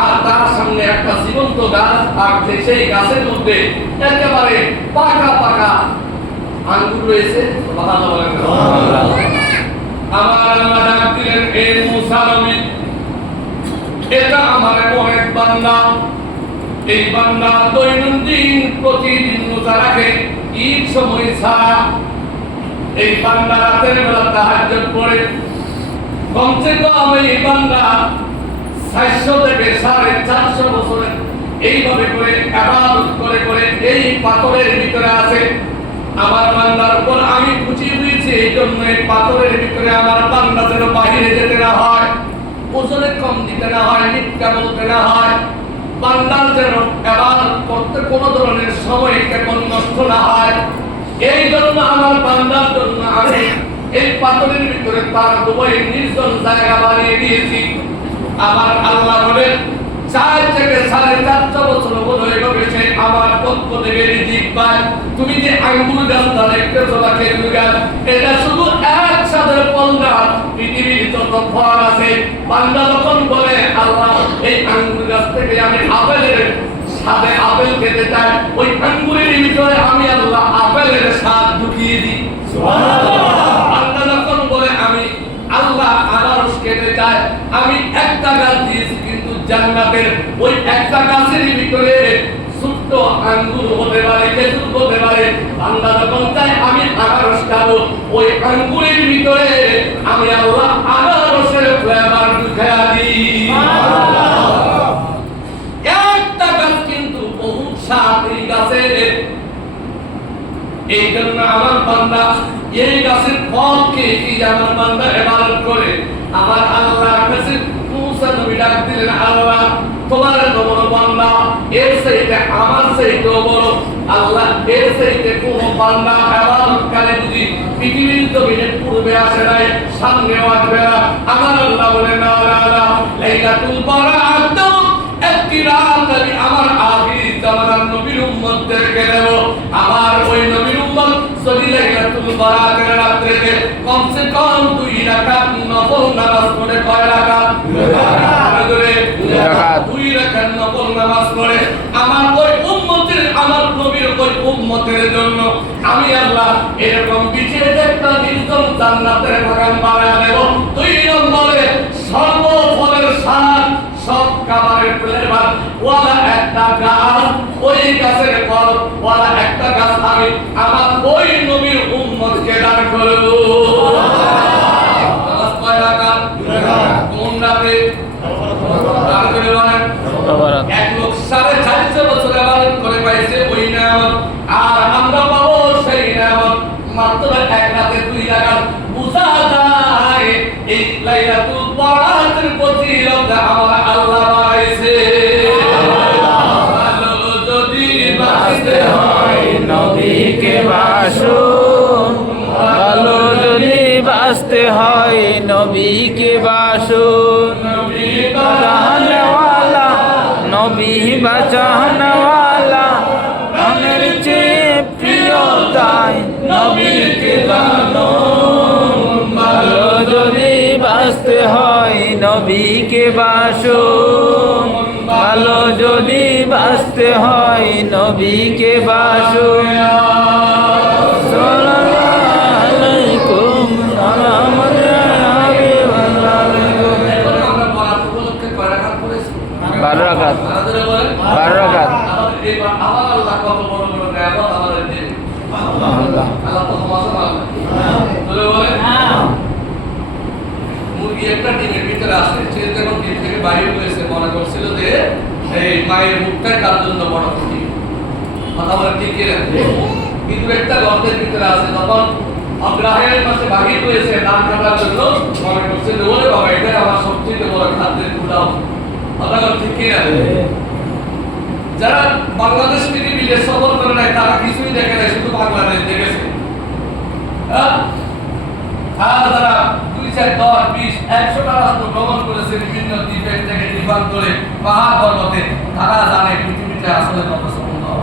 আর তার সামনে একটা জীবন্ত গাছ, আর সেই গাছের মধ্যে একেবারে পাকা পাকা আঙ্গুর রয়েছে। সুবহানাল্লাহ। আমার আল্লাহ ডাক দিলেন, হে মূসা নবী, এটা আমার এক বান্দা, এই বান্দা দৈনন্দিন প্রতিদিন রোজা রাখে, ঈদ সময় ছাড়া। এই বান্দা রাতের বেলা তাহাজ্জুদ পড়ে, কমসে কম এই বান্দা 400 থেকে 450 বছর এইভাবে করে ইবাদত করে করে এই পাথরের ভিতরে আছে। আমার বান্দার উপর আমি খুশি হয়েছি, এই জন্য এই পাথরের ভিতরে আমার বান্দা যেন বাহিরে যেতে না হয়, ওজনে কম দিতে না হয়, মিথ্যা বলতে না হয়, বান্দার যেন ইবাদত করতে কোনো ধরনের সময় কেমন নষ্ট না হয়। এই জন্য আমার বান্দার জন্য আমি এই পাথরের ভিতরে তার দুবাই নির্জন জায়গা বানিয়ে দিয়েছি। আমার আল্লাহ বলেন, 4 থেকে 4.5 বছর হয়ে গেছে আমার পক্ষ থেকে রিজিক পায়। তুমি যে আঙ্গুর গাছটা দেখতেছো বা খেজুর গাছ, এটা শুধু একসাথে ফল না, পৃথিবীর যত ফল আছে, বান্দা যখন বলে আল্লাহ এই আঙ্গুর গাছ থেকে আমি আপেলের সাথে আপেল খেতে চাই, ওই আঙ্গুরের ভিতরে আমি আল্লাহ আপেলের স্বাদ ঢুকিয়ে দিই। সুবহানাল্লাহ। বান্দা যখন বলে আমি আল্লাহ আনারস খেতে চাই, আমি একটা গাছ দিয়েছি কিন্তু জান্নাতের ওই একটা গাছের ভিতরে ছোট্ট আঙ্গুর হতে পারে, খেজুর হতে পারে, বান্দা যখন চায় আমি আনারস খাবো, ওই আঙ্গুরের ভিতরে আমি আল্লাহ আনারসের ফ্লেভার ঢুকিয়ে দিই। একটা গাছ কিন্তু বহুত স্বাদ এই গাছের। এই জন্য আমার বান্দা এই গাছের ফল খেয়ে কি আমার বান্দা ইবাদত করে, আমার আল্লাহর কাছে মূসা নবী ডাক দিলেন, আল্লাহ তোমার বড় বান্দা এর চাইতে আমার চাইতে বড়, আল্লাহ এর চাইতে কোন বান্দা ইবাদত করে যদি পৃথিবীর জমিনে পূর্বে আসে নাই, সামনেও আসবে না। আমার আল্লাহ বলেন, না না না, লাইলাতুল বারাত একটি রাত আমি আমার আখির জামানার নবীর উম্মতদেরকে দেব। আমার ওই নবীর উম্মত যদি লাইলাতুল বারাতের রাত্রিতে কমসে কম 2 রাকাত নফল নামাজ পড়ে, কয় রাকাত? 2 রাকাত নফল নামাজ পড়ে আমার ওই উম্মতের, আমার নবীর ওই উম্মতের তোমাদের জন্য আমি আল্লাহ এরকম বিশেষ একটা নির্জন জান্নাতের বাগান বানায় দেব। 2 নম্বরে সর্বফলের স্বাদ, সব খাবারের ফ্লেভার ওয়ালা একটা গাছ, ওই গাছের ফল ওয়ালা একটা গাছ আমি আমার ওই নবীর উম্মতকে দান করব। নামাজ কয় রাকাত? 2 রাকাত। কোন রাতে? দান করে বলেন। এক লোক 450 বছর ইবাদত করে পাইছে ওই নিয়ামত, আর আমরা পাবো সেই নিয়ামত মাত্র এক রাতে 2 রাকাত। বুঝা যায় এই লাইলাতুল বরাতের ফজিলত আমার আল্লাহ বাড়াইছে। ভালো যদি বাঁচতে হয় নবীকে বাসুন, ভালো যদি বাঁচতে হয় নবীকে বাসুন। নবী বাঁচানেওয়ালা, নবী বাঁচানেওয়ালা, প্রাণের চেয়ে প্রিয় তাই নবীকে জানুন। ভালো যদি বাঁচতে হয় নবীকে বাসুন, ভালো যদি বাঁচতে হয় নবীকে বাসুন। আমরা বরাত উপলক্ষে কয় রাকাত করেছি? 12 রাকাত। 12 রাকাত। এবার আবার আল্লাহ কত বড় বড় নিয়ামত আমাদের দিন। আল্লাহ আল্লাহ তো ক্ষমা বলে বলে মুরগি একটা ডিমের ভিতরে আসে, সে যখন ডিম থেকে বাইরে হয়েছে মনে করছিল যে এই মায়ের মুখটাই তার জন্য বড় ক্ষতি। কথা বলে ঠিক কিনা? কিন্তু একটা গর্তের ভিতরে আছে, তখন অগ্রাহের মাসে বাহির হয়েছে ধান কাটার জন্য মনে করছে যে ওরে বাবা এটাই আমার সবচেয়ে বড় খাদ্যের গুদাম। কথা বলে ঠিক কিনা? যারা বাংলাদেশ থেকে বিদেশ সফর করে নাই তারা কিছুই দেখে নাই, শুধু বাংলাদেশ দেখেছে। আর যারা 2, 4, 10, 20, 100টা রাষ্ট্র ভ্রমণ করেছে বিভিন্ন দ্বীপের থেকে দ্বীপান্তরে পাহাড় পর্বতে, তারা জানে পৃথিবীতে আসলে কত সুন্দর।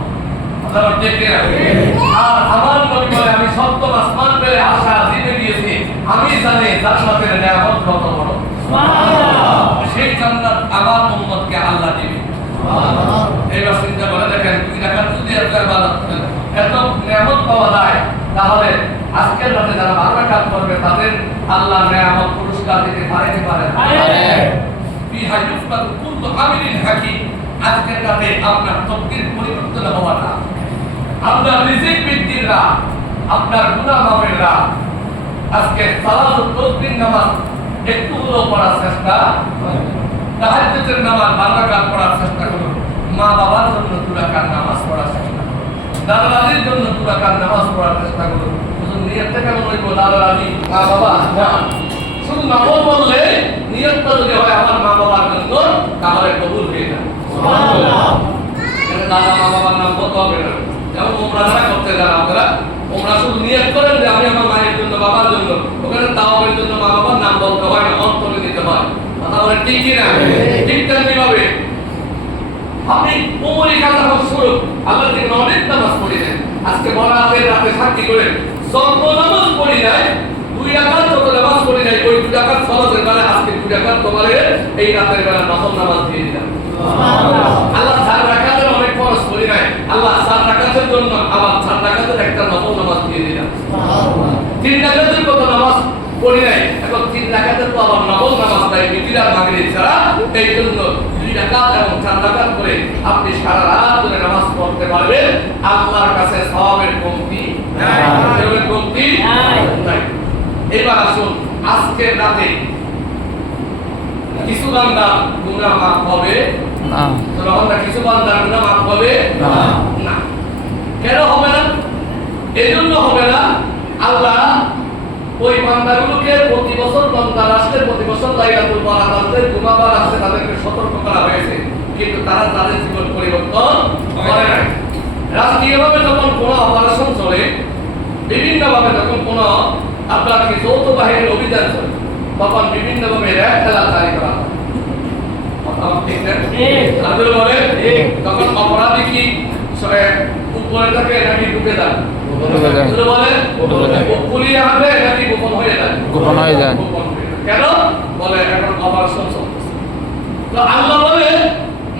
আপনারা দেখে রাখেন। আর আমার নবী বলে আমি সপ্তম আসমান পেলে আশা দিতে দিয়েছি, আমি জানি জান্নাতের নিয়ামত কত বড়। সেই জান্নাত আমার উম্মতকে আল্লাহ দিবে। এইবার চিন্তা করে দেখেন, 2 রাকাত যদি এত নিয়ামত পাওয়া যায়, তাহলে আজকের রাতে যারা 12 রাকাত করবে তাদের আল্লাহ নিয়ামত পুরস্কার দিতে পারে কি পারে না? বিহা ইউফতার কুল্লু আমিলিন হাকিম। আজকের রাতে আপনার তকদির পরিবর্তন হওয়া না, আপনার রিজিক বৃদ্ধির রাত, আপনার গুনাহ মাফের রাত। আজকে সালাতুল তসবিহ নামাজ একটু হলেও পড়ার চেষ্টা, তাহাজ্জুদের নামাজ 12 রাকাত পড়ার চেষ্টা করুন। মা বাবার জন্য 2 রাকাত নামাজ পড়ার চেষ্টা করুন। দাদা দাদির জন্য 2 রাকাত নামাজ পড়ার চেষ্টা করুন। শুধু নিয়তটা কেমন হইব? দাদা দাদি মা বাবা না, শুধু নফল বললে নিয়তটা যদি হয় আমার মা বাবার জন্য, তাহলে কবুল হয়ে যায়। সুবহানাল্লাহ। দাদা মা বাবার নাম কত হবে না? যেমন ওমরা যারা করতে যান আপনারা, ওমরা শুধু নিয়ত করেন যে আমি আমার মায়ের জন্য বাবার জন্য, ওখানে তাওয়াবের জন্য মা বাবার নাম বলতে হয় না, অন্তরে দিতে হয়। কথা বলে ঠিক কি না? ঠিক তেমনি ভাবে আপনি ওমরি কাজা স্বরূপ আল্লাহ যে অনেক নামাজ পড়ি দেন, আজকে বরাতের রাতে সাক্ষী করে যত নামাজ পড়ি নাই, 2 রাকাত যত নামাজ পড়ি নাই, ওই 2 রাকাত ফরজের বেলা আজকে 2 রাকাত তোমারে এই রাতের বেলা নফল নামাজ দিয়ে দিলাম। সুবহানাল্লাহ। আল্লাহ 4 রাকাতের অনেক ফরজ পড়ি নাই, আল্লাহ 4 রাকাতের জন্য আবার 4 রাকাতের একটা নফল নামাজ দিয়ে দিলাম। সুবহানাল্লাহ। 3 রাকাতের কত নামাজ পড়ি নাই, এখন 3 রাকাতের তো আবার নফল নামাজ নাই, বিতির আর মাগরিব ছাড়া। এই জন্য 2 রাকাত এবং 4 রাকাত করে আপনি সারা রাত ধরে নামাজ পড়তে পারবেন। আল্লাহর কাছে সওয়াবের কমতি নাই, সওয়াবের কমতি নাই। এবার আসুন, আজকের রাতে কিছু বান্দার গুনাহ মাফ হবে না। তোমরা কিছু বান্দার গুনাহ মাফ হবে না। কেন হবে না? এজন্য হবে না, আল্লাহ ওই বান্দাগুলোকে প্রতি বছর রমজান আসলে প্রতি বছর লাইলাতুল বরাত আসলে গুনাহগার আসলে তাদেরকে সতর্ক করা হয়েছে, কিন্তু তারা তাদের জীবন পরিবর্তন করে না। রাষ্ট্রীয়ভাবে যখন কোনো অপারেশন চলে, বিভিন্নভাবে যখন কোনো আপনার কি যৌথ বাহিনীর অভিযান চলে, তখন বিভিন্নভাবে র্যাব খেলা জারি করা হয়। তখন অপরাধী কি উপরে থাকে নাকি ঢুকে যায়? পুলিয়ে হবে নাকি গোপন হয়ে যায়? গোপন হয়ে যায়। কেন বলে? এখন অপারেশন চলতেছে। তো আল্লাহ বলে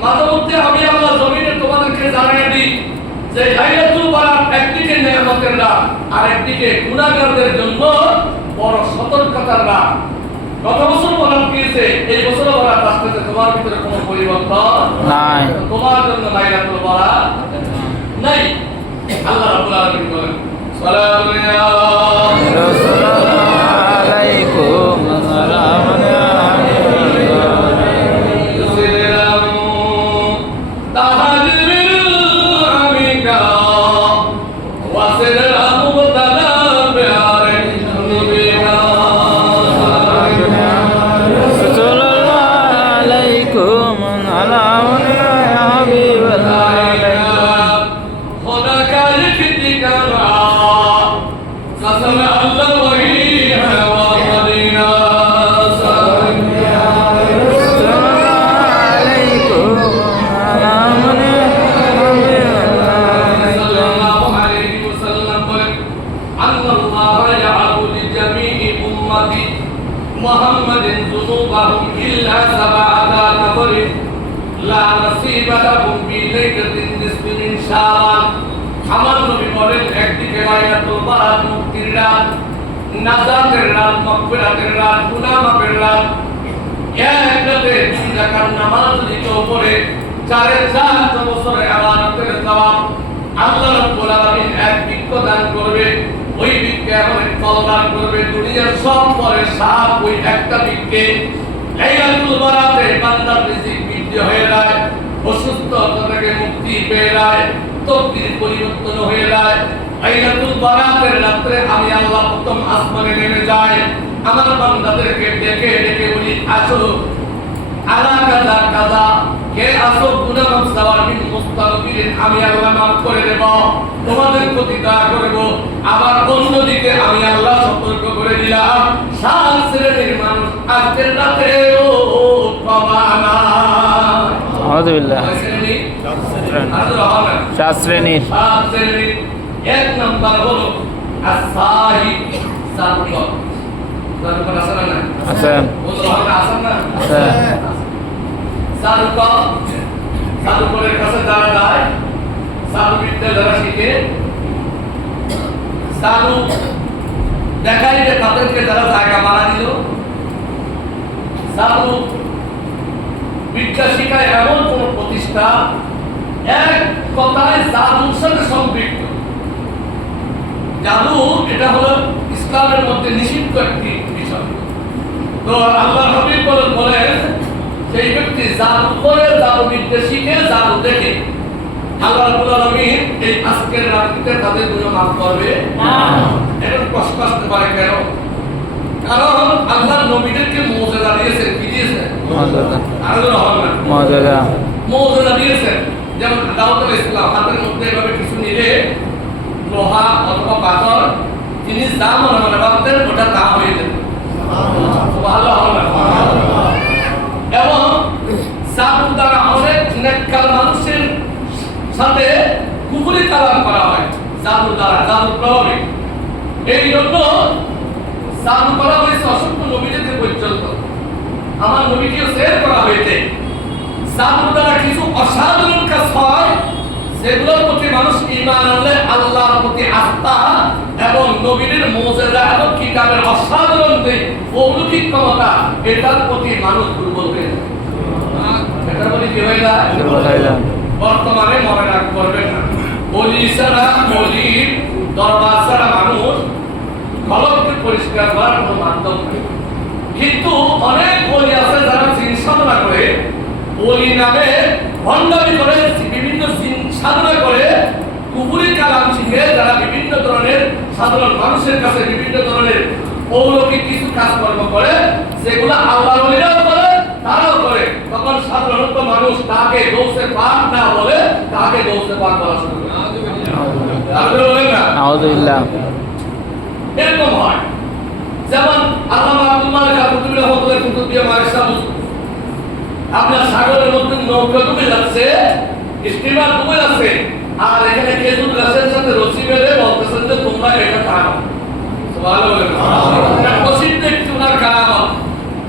মাঝে মধ্যে আমি আল্লাহ জমিনে তোমাদেরকে জানিয়ে দিই যে লাইলাতুল বারাত একদিকে নিয়ামতের রাত আর একদিকে গুনাহগারদের জন্য বড় সতর্কতার রাত। গত বছর বরাত গিয়েছে, এই বছর বরাত আসতেছে, তোমার ভিতরে কোনো পরিবর্তন নাই। তোমার জন্য লাইলাতুল বারাত নাই। আল্লাহ রাব্বুল আলামিন বলেন সালামু আলাইকুম সালামুন আমার নবী বলেন একদিকে লাইলাতুল বারাত মুক্তির রাত, নাজাতের রাত, মাগফিরাতের রাত, গুনাহ মাফের রাত। এক রাতে 2 রাকাত নামাজ যদি কেউ পড়ে 4,000 বছরের ইবাদতের সওয়াব আল্লাহ রাব্বুল আলামিন এক বৃক্ষ দান করবে। ওই বৃক্ষে এমন ফল দান করবে দুনিয়ার সব পরে সাপ ওই একটা বৃক্ষে। লাইলাতুল বারাতে বান্দার রিজিক বৃদ্ধি হয়ে যায়, অসুস্থতা থেকে মুক্তি পেয়ে যায়, তকদির পরিবর্তন হয়ে যায়। লাইলাতুল বারাতের রাতে আমি আল্লাহ প্রথম আসমানে নেমে যাই, আমার বান্দাদেরকে ডেকে ডেকে বলি আসো আলা কাযা কাযা, কে আসো গুনাহ মাফ সাওয়াবিন মুস্তাগফিরিন, আমি আল্লাহ মাফ করে দেব, তোমাদের প্রতি দয়া করব। আবার অন্যদিকে আমি আল্লাহ সতর্ক করে দিলাম 7 শ্রেণীর মানুষ আজকের রাতেও পাবা না। আলহামদুলিল্লাহ। 7 শ্রেণীর। এক নাম্বার হলো আসাহি সারুক। সারুক আছে না? আছে। বলতে হবে আছে না? আছে। সারুক, সারুকের কাছে যারা যায়, সারু বিদ্যা যারা শিখে, সারু দেখাই যে তাদেরকে যারা জায়গা মারা দিল, সারু বিদ্যা শিখায় এমন কোন প্রতিষ্ঠা এক কথায় জাদুর সাথে সম্পৃক্ত। জাদু এটা হলো ইসলামের মধ্যে নিষিদ্ধ একটি বিষয়। তো আল্লাহ হাবিব বলেন সেই ব্যক্তি জাদু করে, জাদু বিদ্যা শিখে, জাদু দেখে আল্লাহ রাব্বুল আলামিন এই আজকের রাতে তাদের গুনাহ মাফ করবে না। এটা কষ্ট আসতে পারে কেন? কারণ আল্লাহ নবীদেরকে মুজিজা দিয়েছেন। কি দিয়েছেন? মুজিজা। আরো হবে না। মুজিজা। মুজিজা দিয়েছেন। যেমন দাউদুল ইসলাম হাতের মধ্যে এভাবে কিছু নিলে লোহা অথবা পাথর তিনি যা মনে ভাবতেন ওটা তা হয়ে যেত। সুবহানাল্লাহ। এবং জাদু দ্বারা অনেক নেককার মানুষের সাথে কুফরি কালাম করা হয় জাদু দ্বারা, জাদু প্রভাবে। এই জন্য জাদু করা হয়েছে অসংখ্য নবীদের পর্যন্ত। আমার নবীকেও শেয়ার করা হয়েছে। জাদু দ্বারা কিছু অসাধারণ কাজ হয়, সেগুলোর প্রতি মানুষ ঈমান আনলে আল্লাহর প্রতি আস্থা এবং নবীদের মুজিজা এবং কিতাবের অসাধারণ দিক, অলৌকিক ক্ষমতা, এটার প্রতি মানুষ দুর্বল হয়ে যায়। এটার প্রতি কি হয়ে যায়? দুর্বল হয়ে যায়। বর্তমানে মনে রাখ করবেন না, ওলি ছাড়া, ওলির দরবার ছাড়া মানুষ কলমকে পরিষ্কার করার কোনো মাধ্যম নেই। কিন্তু অনেক ওলি আছে যারা জিন সাধনা করে, ওলি নামে ভণ্ডামি করে, বিভিন্ন জিন সাধনা করে, কুফরি কালাম শিখে যারা বিভিন্ন ধরনের সাধারণ মানুষের কাছে বিভিন্ন ধরনের অলৌকিক কিছু কাজকর্ম করে, যেগুলো আল্লাহর ওলিরাও করে, তারাও করে। তখন সাধারণত মানুষ তাকে গৌসে পাক না বলে, তাকে গৌসে পাক বলা শুরু করে। আলহামদুলিল্লাহ। এরকম হয়। যেমন আল্লামা আব্দুল মালিক আল-কুতুবী রাহমাতুল্লাহ কুতুবিয়া মারিসা, আপনার সাগরের মধ্যে নৌকা ডুবে যাচ্ছে, স্টিমার ডুবে যাচ্ছে, আর এখানে খেজুর গাছের সাথে রশি বেঁধে বলতেছেন যে তোমরা এটা খাও। সুবহানাল্লাহ। প্রসিদ্ধ একটি ওনার কারামত,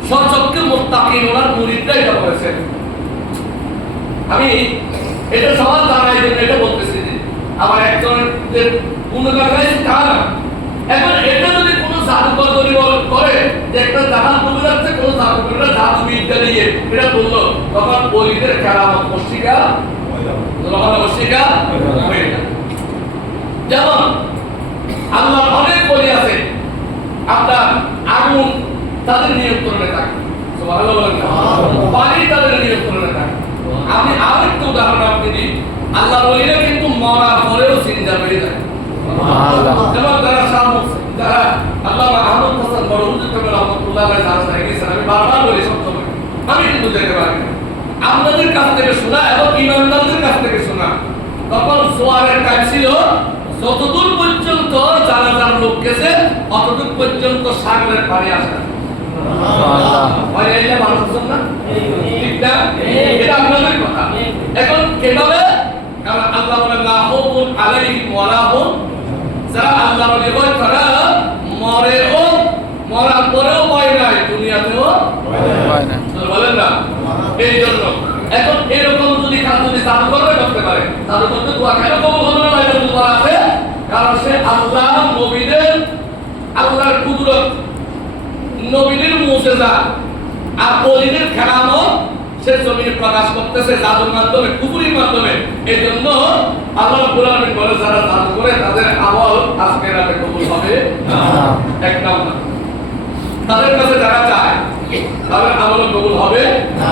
সচক্ষে মুত্তাকিন ওনার মুরিদরা এটা করেছেন। আমি এটা সবার জানাই জন্য এটা বলতেছি। আবার একজনের গুণগান গাইছে তা না। এখন এটা যদি কোনো জাদুকর যদি করে যে একটা জাহাজ ডুবে যাচ্ছে, কোনো জাদুকররা জাদুবিদ্যা দিয়ে এটা বললো, তখন বলিদের কেরামত মুশরিকা হয়ে যায়। যেমন আল্লাহর অনেক বলি আছে আপনার আগুন তাদের নিয়ন্ত্রণে থাকে, সুবহানাল্লাহ বলেন না, পানি তাদের নিয়ন্ত্রণে থাকে। আমি আরেকটা উদাহরণ আপনি দিই, আল্লাহ বলিরা কিন্তু মরার পরেও চিন্তা হয়ে যায়। যেমন যারা আল্লামা আহমদ হাসান বড়হুজুর কবির রহমাতুল্লাহ আলাইহি যারা গেছেন, আমি বারবার বলি সবসময়, আমি কিন্তু যেতে পারি না, আপনাদের কাছ থেকে শোনা এবং ইমানদারদের কাছ থেকে শোনা। তখন জোয়ারের কাজ ছিল, যতদূর পর্যন্ত জানাজার লোক গেছে অতদূর পর্যন্ত সাগরের পানি আসে না। এটা আপনাদের কথা। এখন কিভাবে? কারণ আল্লাহ বলেন লা খাউফুন আলাইহিম ওয়া লা হুম, যারা আল্লাহর নির্ভর করে মরেও, মরার পরেও ভয় নাই, দুনিয়াতেও ভয় নাই, বলেন না। এই জন্য এখন এরকম যদি কাজ যদি চালু করতে পারে, চালু করতে দোয়া কেন কবুল হবে না? বাইবেল বলা আছে, কারণ সে আল্লাহ নবীদের, আল্লাহর কুদরত, নবীদের মুজিজা আর ওলিদের কেরামত সে জমিনে প্রকাশ করতেছে জাদুর মাধ্যমে, কুফরির মাধ্যমে। এই জন্য আল্লাহ রাব্বুল আলামিন বলে যারা জাদু করে তাদের আমল আখিরাতে কবুল হবে না। এক নাম্বার, তাদের কাছে যারা চায় তাদের আমল কবুল হবে না।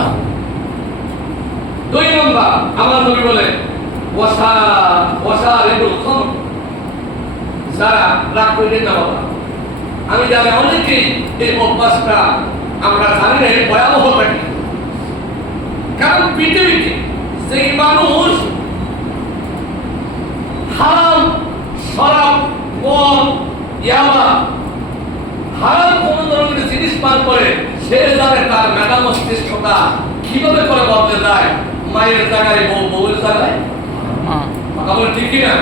দুই নাম্বার, আমার নবী বলে ওয়াশারিবুল খামর, যারা রাগ করে না বাবা। আমি জানি অনেকেই এই অভ্যাসটা আমরা জানি না এর ভয়াবহতা কি। কারণ পৃথিবীতে সেই মানুষ হারাম শরাব মদ ইয়াবা হারাম কোন ধরনের জিনিস পান করে, সে জানে তার মেধা মস্তিষ্কটা কিভাবে করে বদলে যায়। মায়ের জায়গায় বউ, বউয়ের জায়গায় আমার ঠিক না,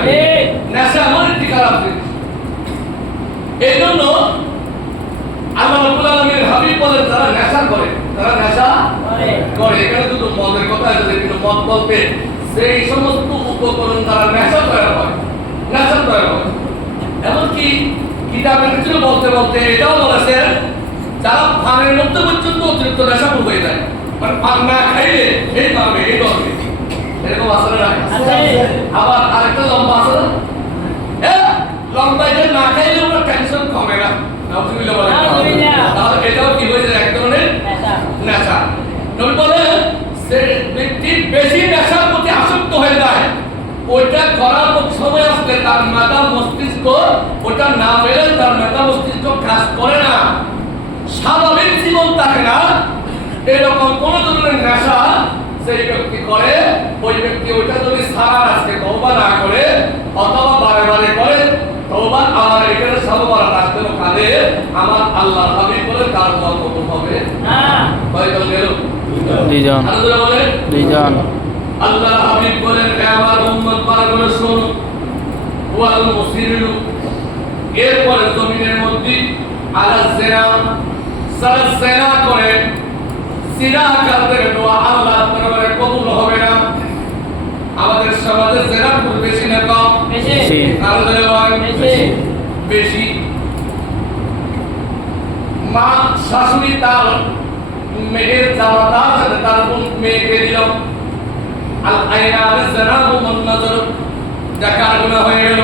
নেশা এমন একটি খারাপ জিনিস। এই জন্য আল্লাহ রাব্বুল আলামিনের হাবিব বলেন যারা নেশা করে, তারা নেশা করে। এখানে শুধু মদের কথা আছে, কিন্তু মদ বলতে সেই সমস্ত উপকরণ দ্বারা নেশা তৈরি হয়, নেশা তৈরি হয়। এমনকি কিতাবের কিছু বলতে বলতে এটাও বলেছে যারা পানের মধ্যে পর্যন্ত অতিরিক্ত নেশা হয়ে যায়, মানে পান না খাইলে এই পারবে, এই ধরবে, এরকম আসলে না। আবার আরেকটা লম্বা আছে না, লম্বা এটা না খাইলে ওনার টেনশন কমে না। এটাও কি হয়ে যায়? এক ধরনের নেশা। নবী বলেন সে ব্যক্তি বেশি নেশার প্রতি আসক্ত হয়ে যায়, ওইটা করার সময় আসলে তার মেধা মস্তিষ্ক ওটা না পেলে তার মেধা মস্তিষ্ক কাজ করে না, স্বাভাবিক জীবন থাকে না। এরকম কোন ধরনের নেশা সেই ব্যক্তি করে, ওই ব্যক্তি ওইটা যদি সারা আজকে তওবা না করে অথবা বারে বারে করে তওবা, আমার এখানে সবার রাখতে কাঁদে, আমার আল্লাহ হাবিব বলে তার দোয়া কবুল হবে না। কয়জন গেল? দুইজন। আল্লাহ বলে দুইজন। আল্লাহ হাবিব বলেন হে আমার উম্মত পাগল শুন, ওয়াল মুসিরু, এরপরে জমিনের মধ্যে আলা জিনা, যারা জিনা করে, জিনাকারদের দোয়া আল্লাহ দরবারে কবুল হবে না। আমাদের সমাজে জিনা খুব বেশি না কম? বেশি। আরো জোরে বলেন বেশি। মা শাশুড়ি তার মেয়ের জামাতার সাথে তার মেয়েকে দিল, আল আইনা জিনা ওয়ান নজর, দেখার গুনাহ হয়ে গেল।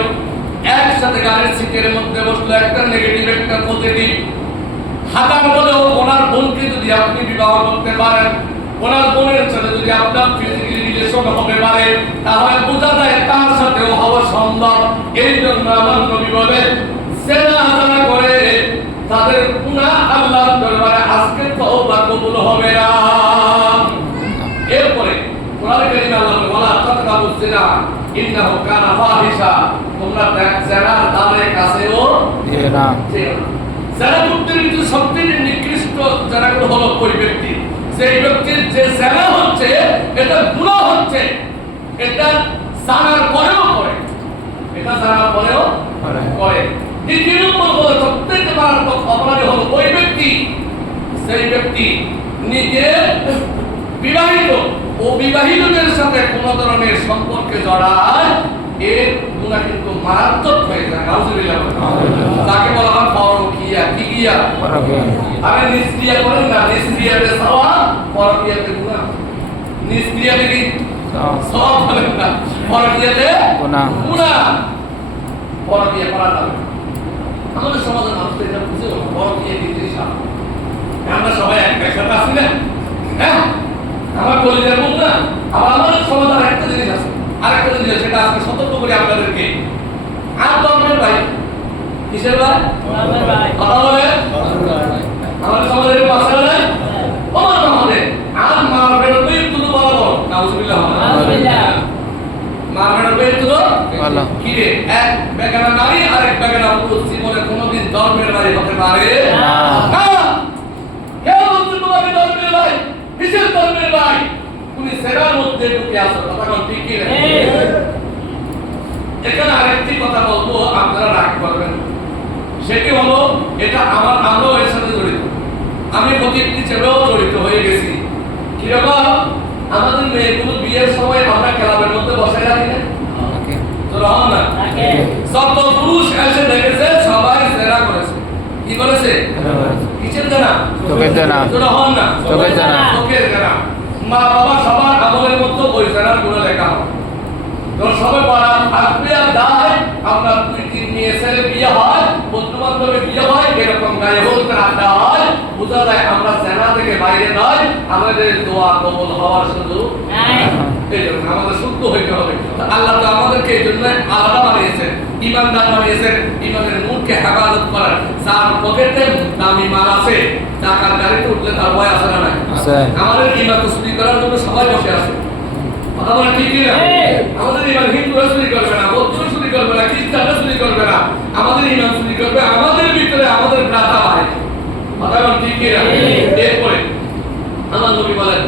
একসাথে গাড়ির সিটের মধ্যে বসলো, একটা নেগেটিভ একটা পজিটিভ। হাতার বলেও ওনার বোনকে যদি আপনি বিবাহ করতে পারেন, ওনার বোনের সাথে যদি আপনার ফিজিক্যালি রিলেশন হবে পারে, তাহলে বোঝা যায় তার সাথেও হওয়া সম্ভব। এই জন্য আমার নবী বলে জিনা যারা করে তাদের গুনাহ আল্লাহর দরবারে আজকে তওবা কবুল হবে না। এরপরে কোরআনে কারীমে আল্লাহ বলে ওয়ালা তাকরাবুজ জিনা ইন্নাহু কানা ফাহিশা, তোমরা জিনার ধারে কাছেও যেও না। যারা মুক্তির ভিতরে সবচেয়ে নিকৃষ্ট যারা হলো ওই ব্যক্তি, সেই ব্যক্তির যে জিনা হচ্ছে এটা গুনাহ হচ্ছে, এটা জানার পরেও করে, এটা জানার পরেও করে। দ্বিতীয় নম্বর হলো সবচেয়ে মারাত্মক অপরাধী হলো ওই ব্যক্তি, সেই ব্যক্তি নিজে বিবাহিত ও বিবাহিতদের সাথে কোন ধরনের সম্পর্কে জড়ায় এর গুনাহ কিন্তু মারাত্মক হয়ে যায়। নাউজুবিল্লাহ। তাকে বলা হয় পরকিয়া। কি কিয়া? আরে নিষ্ক্রিয়া করেন না, নিষ্ক্রিয়াতে সওয়াব, পরকিয়াতে গুনাহ। নিষ্ক্রিয়াতে কি সওয়াব বলেন না, পরকিয়াতে গুনাহ। পরকিয়া করা যাবে না। আমাদের সমাজের মানুষ এটা বুঝে না, পরকিয়া কি জিনিস। আমরা সবাই একসাথে আছি না? হ্যাঁ, আমার কলিজার মন না। আবার আমাদের সমাজের একটা জিনিস আছে, আরেকটা জিনিস, সেটা আজকে সতর্ক করি আপনাদেরকে। আর ধর্মের ভাই, কিসের ভাই? কথা বলে আমাদের সমাজের পাশে নাই আমাদের আর মারবেন ওই তুলো বলো নাউজুবিল্লাহ। মারবেন ওই তুলো কি রে? এক বেগানা নারী আর এক বেগানা পুরুষ জীবনে কোনোদিন ধর্মের ভাই হতে পারে না। কেউ বলতে তোমাকে ধর্মের ভাই, কিসের ধর্মের ভাই? তুমি সেরার মধ্যে ঢুকে আসো। কথা কোন ঠিক কি? এখানে আরেকটি কথা বলবো, আপনারা রাগ করবেন। সেটি হলো, এটা আমরাও এর সাথে জড়িত। আমি খতিব হিসেবেও জড়িত হয়ে গেছি। কিরকম? আমাদের মেয়েগুলো বিয়ের সময় আমরা ক্লাবের মধ্যে বসাই রাখি না, তো রহন না সব পুরুষ এসে দেখেছে সবাই জেনা করেছে। কি করেছে? কিসের জেনা? চোখের জেনা। তো রহন না চোখের জেনা। মা বাবা সবার আমলের মধ্যে ওই জেনার গুলো লেখা হয়। তো সবাই বলা আসবে আর দায়, আমরা 2-3 নিয়ে ছেলে বিয়ে হয়, বন্ধু বান্ধবের বিয়ে হয়, এরকম গায়ে হলুদ আড্ডা হয়, বোঝা যায় আমরা জেনা থেকে বাইরে নয়, আমাদের দোয়া কবুল হওয়ার সুযোগ নাই। এই জন্য আমাদের শুদ্ধ হইতে হবে। আল্লাহ তো আমাদেরকে এই জন্য আলাদা বানিয়েছেন, ইমানদার বানিয়েছেন, ইমানের মুখকে হেফাজত করার। যার পকেটে দামি মাল আছে, টাকার গাড়িতে উঠলে তার ভয় আছে না নাই? আমাদের ইমান তো চুরি করার জন্য সবাই বসে আছে। কথা বলে ঠিক কি না? আমাদের ইমান হিন্দুরা চুরি করবে না, বৌদ্ধরা চুরি করবে না, খ্রিস্টানরা চুরি করবে না, আমাদের ইমান চুরি করবে আমাদের ভিতরে আমাদের ভ্রাতা ভাই। কথা বলে ঠিক কি না? এরপরে আমার নবী বলেন,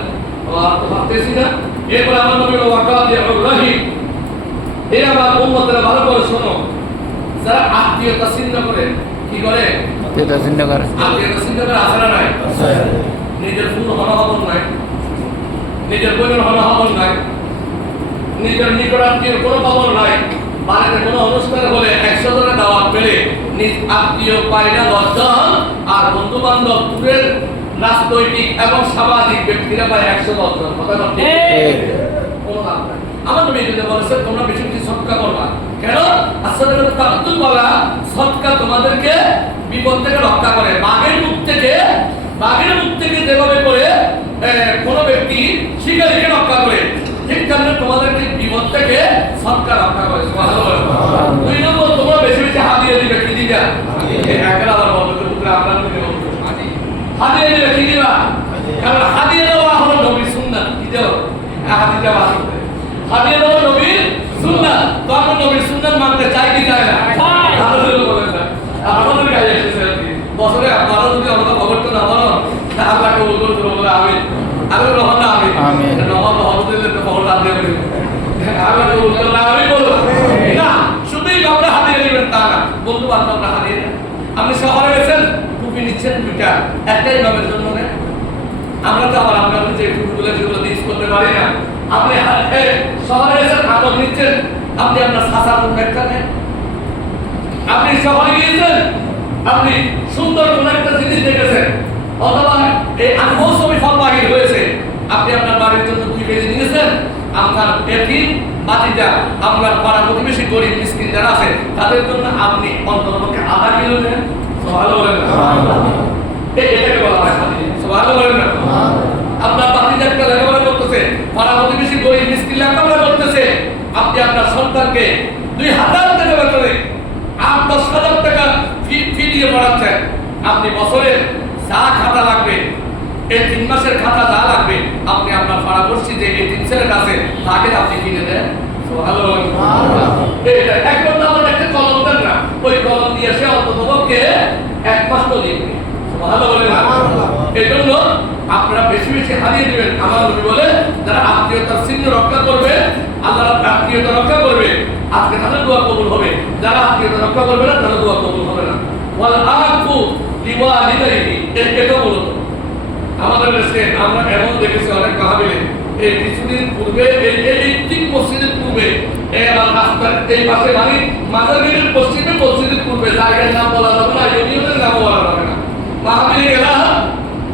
আর তো ভাবতেছি না, এরপরে আমার নবী ওয়াকাদিউর রহিম। এই আমার উম্মতরা ভালো করে শোনো, যারা আত্মীয়তা ছিন্ন করে, কি করে? আত্মীয়তা ছিন্ন করে আসারা নাই, নিজের ফুল হনহবন নাই, নিজের বোনের হনহবন নাই, নিজের নিকটাত্মীয় কোনো খবর নাই। বাড়িতে কোনো অনুষ্ঠান হলে 100 জনের দাওয়াত পেলে নিজ আত্মীয় পায় না 10 জন, আর বন্ধু বান্ধব দূরের রাজনৈতিক এবং সামাজিক ব্যক্তিরা পায় 110 জন। কথা বলতে কোনো লাভ নাই। আমার নবী যদি বলেছে তোমরা বেশি বেশি সদকা করবা। কেন? আসলে তাআতুল বলা সদকা তোমাদেরকে বিপদ থেকে রক্ষা করে। বাঘের মুখ থেকে যেভাবে করে কোন ব্যক্তি শিকারীকে রক্ষা করে, ঠিক তেমনি তোমাদেরকে বিপদ থেকে সদকা রক্ষা করে। সুবহানাল্লাহ। 2 নম্বর, তোমরা বেশি বেশি হাদিয়া দিবে। কি দিবা? একের আবার বলতে পুরো আপনারা দিবে হাদিয়া দিবে। কি দিবা? কারণ হাদিয়া দেওয়া হলো নবীর সুন্নাত। কি দেও? হাদিয়া দেওয়া হাদিয়া দেওয়া নবীর সুন্নাত। তো আমরা নবীর সুন্নাত মানতে চাই কি চাই না? চাই। বলেন না আমাদের গায়ে এসেছে বছরে আপনারা যদি আমরা খবরটা না বলো, আল্লাহ কবুল করতে বলে আমিন। আমি রহমান আমিন। রহমান হযরতের তো খবর রাখতে পারি। আল্লাহ কবুল করলে আমি বলবো না, শুধুই আমরা হাদিয়া দিবেন তা না, বন্ধু বান্ধবরা হাদিয়া দেন। আপনি শহরে গেছেন, টুপি নিচ্ছেন দুইটা, একটাই ভাবের জন্য নেন। আমরা তো আবার আপনাদের যে টুপিগুলো সেগুলো ইউজ করতে পারি না। আপনি শহরে গেছেন, আতর নিচ্ছেন, আপনি আপনার সাসার একটা নেন। আপনি শহরে গিয়েছেন, আপনি সুন্দর কোন একটা জিনিস দেখেছেন, অথবা এই মৌসুমী ফল বাহির হয়েছে, আপনি আপনার বাড়ির জন্য 2 কেজি নিয়েছেন। আপনার এতিম বাতিজা, আপনার পাড়া প্রতিবেশী গরিব মিসকিন যারা আছে তাদের জন্য আপনি অন্ততপক্ষে আধা কিলো নেন। সুবহানাল্লাহ বলেন না? এটাকে বলা হয় হাদিয়া। সুবহানাল্লাহ বলেন না? আপনার বাতিজা একটা লেখাপড়া করতেছে, পাড়া প্রতিবেশী গরিব মিসকিন লেখাপড়া করতেছে, আপনি আপনার সন্তানকে 2000 টাকা বেতনে 8-10,000 টাকা ফি দিয়ে পড়াচ্ছেন। আপনি বছরে যা খাতা লাগবে, এই 3 মাসের খাতা যা লাগবে, আপনি আপনার পাড়াপড়শি যে এই 3 ছেলের কাছে তাকে আপনি কিনে দেন। সুবহানাল্লাহ। এটা একবার আমার একটা কলম দেন না, ওই কলম দিয়ে সে অন্ততপক্ষে 1 মাস তো লিখবে। সুবহানাল্লাহ বলেন না? এই জন্য আপনারা বেশি বেশি হারিয়ে দিবেন। আমার নবী বলে যারা আত্মীয়তার চিহ্ন রক্ষা করবে, আল্লাহর আত্মীয়তা রক্ষা করবে, আজকে তাদের দোয়া কবুল হবে। যারা আত্মীয়তা রক্ষা করবে না, তাদের দোয়া কবুল হবে না। ওয়াল আকু লিওয়ালিদাইহি, এটা বলো আমাদের দেশে আমরা এমন দেখেছি অনেক মাহফিলে, এই কিছুদিন পূর্বে এই ঠিক মসজিদের পূর্বে এই আমার রাস্তার এই পাশে বাড়ি মাদারীপুরের পশ্চিমে মসজিদের পূর্বে জায়গার নাম বলা যাবে না, ইউনিয়নের নাম বলা যাবে না। মাহফিলে গেলাম,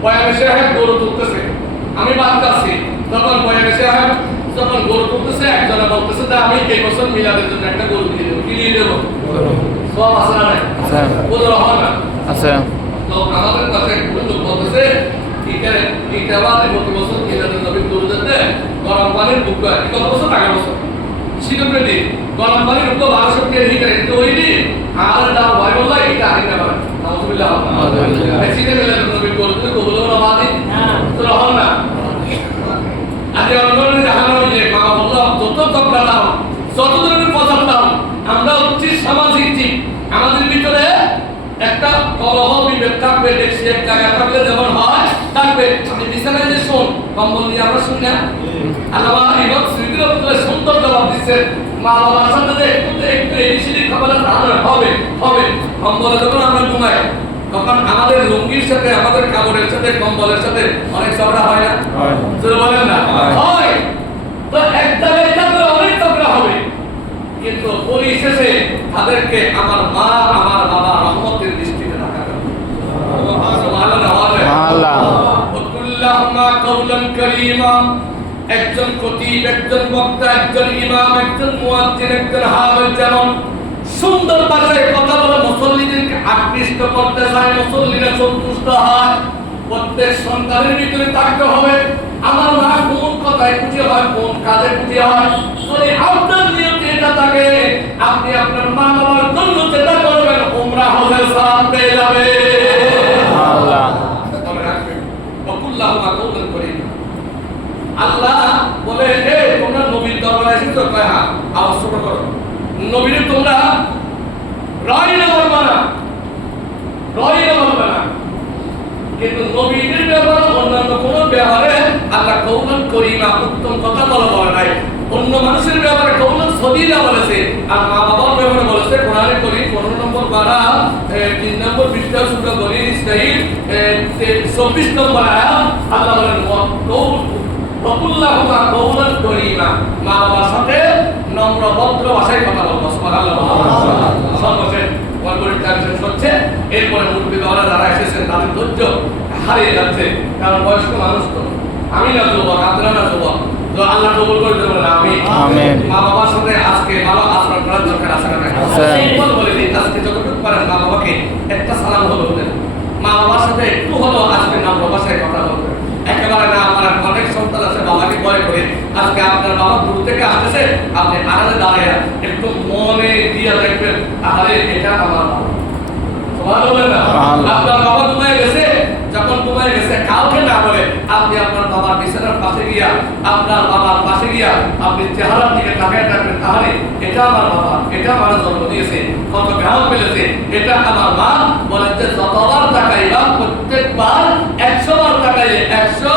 বয়ানে সাহেব গরু তুলতেছে, আমি বাদ আছি। তখন বয়ানে সাহেব যখন গরু তুলতেছে, একজনে বলতেছে যে আমি এই বছর মিলাদের জন্য একটা গরু দিয়ে দেবো। কি দিয়ে দেবো? সব আছে না নাই? কোনো রহমান না আছে। তো আমাদের কাছে লোক বলতেছে প্রতি বছর মিলাদের নবীর গরু দিতে গরম পানির বুক কত বছর টাকা বছর শীতের পেটি গরম পানির বুক 1200 টাকা হিটার একটু হইনি আর দাম ভয় বললো এটা আগে না পারে নাউজুবিল্লাহ শীতের মিলাদের নবীর গরু দিতে কবুল হলো না তো রহমান না। আজকে অন্যদের দেখানো হইলে মা বললো যত তকরা দাও যত ধরনের পছন্দ দাও, আমরা হচ্ছি সামাজিক জীব। আমাদের ভিতরে একটা কলহ বিভেদ থাকবে, দেখছি এক জায়গায় থাকলে যেমন হয় থাকবে। আমি বিছানায় যে শোন কম্বল নিয়ে আমরা শুনি না, আল্লাহ ইমাম সুইদুল্লাহ সুন্দর জবাব দিচ্ছে, মা বাবার সাথে যে একটু এডিসিডি খাবারের ধারণা হবে হবে কম্বলে যখন আমরা ঘুমাই তখন আমাদের লুঙ্গির সাথে আমাদের কাপড়ের সাথে কম্বলের সাথে অনেক ঝগড়া হয় না? বলেন না হয়? তো এক জায়গায় থাকলে অনেক ঝগড়া হবে, কিন্তু পরিশেষে তাদেরকে আমার মা আমার বাবা রহমতের দৃষ্টিতে রাখা যাবে। একজন খতিব, একজন বক্তা, একজন ইমাম, একজন মুয়াজ্জিন, একজন হাফেজ যেমন সুন্দর ভাষায় কথা বলে মুসল্লিদেরকে আকৃষ্ট করতে চায়, মুসল্লিরা সন্তুষ্ট হয়। প্রত্যেক সন্তানের ভিতরে থাকতে হবে আমার মা কোন কথায় খুশি হয়, কোন কাজে খুশি হয়। যদি আপনার নিয়তে এটা থাকে, আপনি আপনার মা বাবার জন্য যেটা করবেন উমরা হজের সওয়াব পেয়ে যাবে। আল্লাহ তবে রাখবেন ওয়াকুল্লাহু মাকুলুন করিম। আল্লাহ বলে হে তোমরা নবীর দরবারে এসেছো, কয় হ্যাঁ, আওয়াজ ছোট করো। নবীরে তোমরা রাইনা বলবা না, রাইনা বলবা না, কিন্তু নবীদের ব্যাপারে অন্যান্য কোন ব্যাপারে আল্লাহ কৌলন করিমা উত্তম কথা বলা নাই। অন্য মানুষের ব্যাপারে কৌলন সদিরা বলেছে, আর মা বাবার ব্যাপারে বলেছে কোরআনে করিম 15 নম্বর পারা 3 নম্বর পৃষ্ঠা সূরা বনী ইসরাঈল 24 নম্বর আয়াত আল্লাহ বলেন ওয়াকুল্লাহুমা কৌলন করিমা, মা বাবার সাথে নম্র ভদ্র ভাষায় কথা বলবো। সুবহানাল্লাহ। সর্বশেষ হচ্ছে এরপরে মুরব্বী বাবারা যারা এসেছেন তাদের ধৈর্য হারিয়ে যাচ্ছে, কারণ বয়স্ক মানুষ তো। আমি না যুবক, আপনারা না যুবক, তো আল্লাহ কবুল করে দেবেন। আমি মা বাবার সাথে আজকে ভালো আচরণ করার দরকার আছে না? বলে দিন আজকে যতটুকু পারেন মা বাবাকে একটা সালাম হলো বলেন, মা বাবার সাথে একটু হলো আজকে নম্র ভাষায় কথা বলবেন। একেবারে না, আমার অনেক সন্তান আছে বাবাকে ভয় করে, আজকে আপনার বাবা দূর থেকে আসতেছে, আপনি আড়ালে দাঁড়িয়ে একটু মনে দিয়ে দেখবেন আরে এটা আমার বাবা। আপনার বাবা ঘুমায় গেছে, যখন ঘুমায় গেছে কাউকে না বলে আপনি আপনার বাবার বিছানার পাশে গিয়া আপনার বাবার পাশে গিয়া আপনি চেহারার দিকে তাকায় থাকবেন, তাহলে এটা আমার বাবা, এটা আমার জন্ম দিয়েছে, কত ঘাম ফেলেছে, এটা আমার মা। বলেন যে যতবার তাকাইবা প্রত্যেকবার 100 বার তাকাইলে 100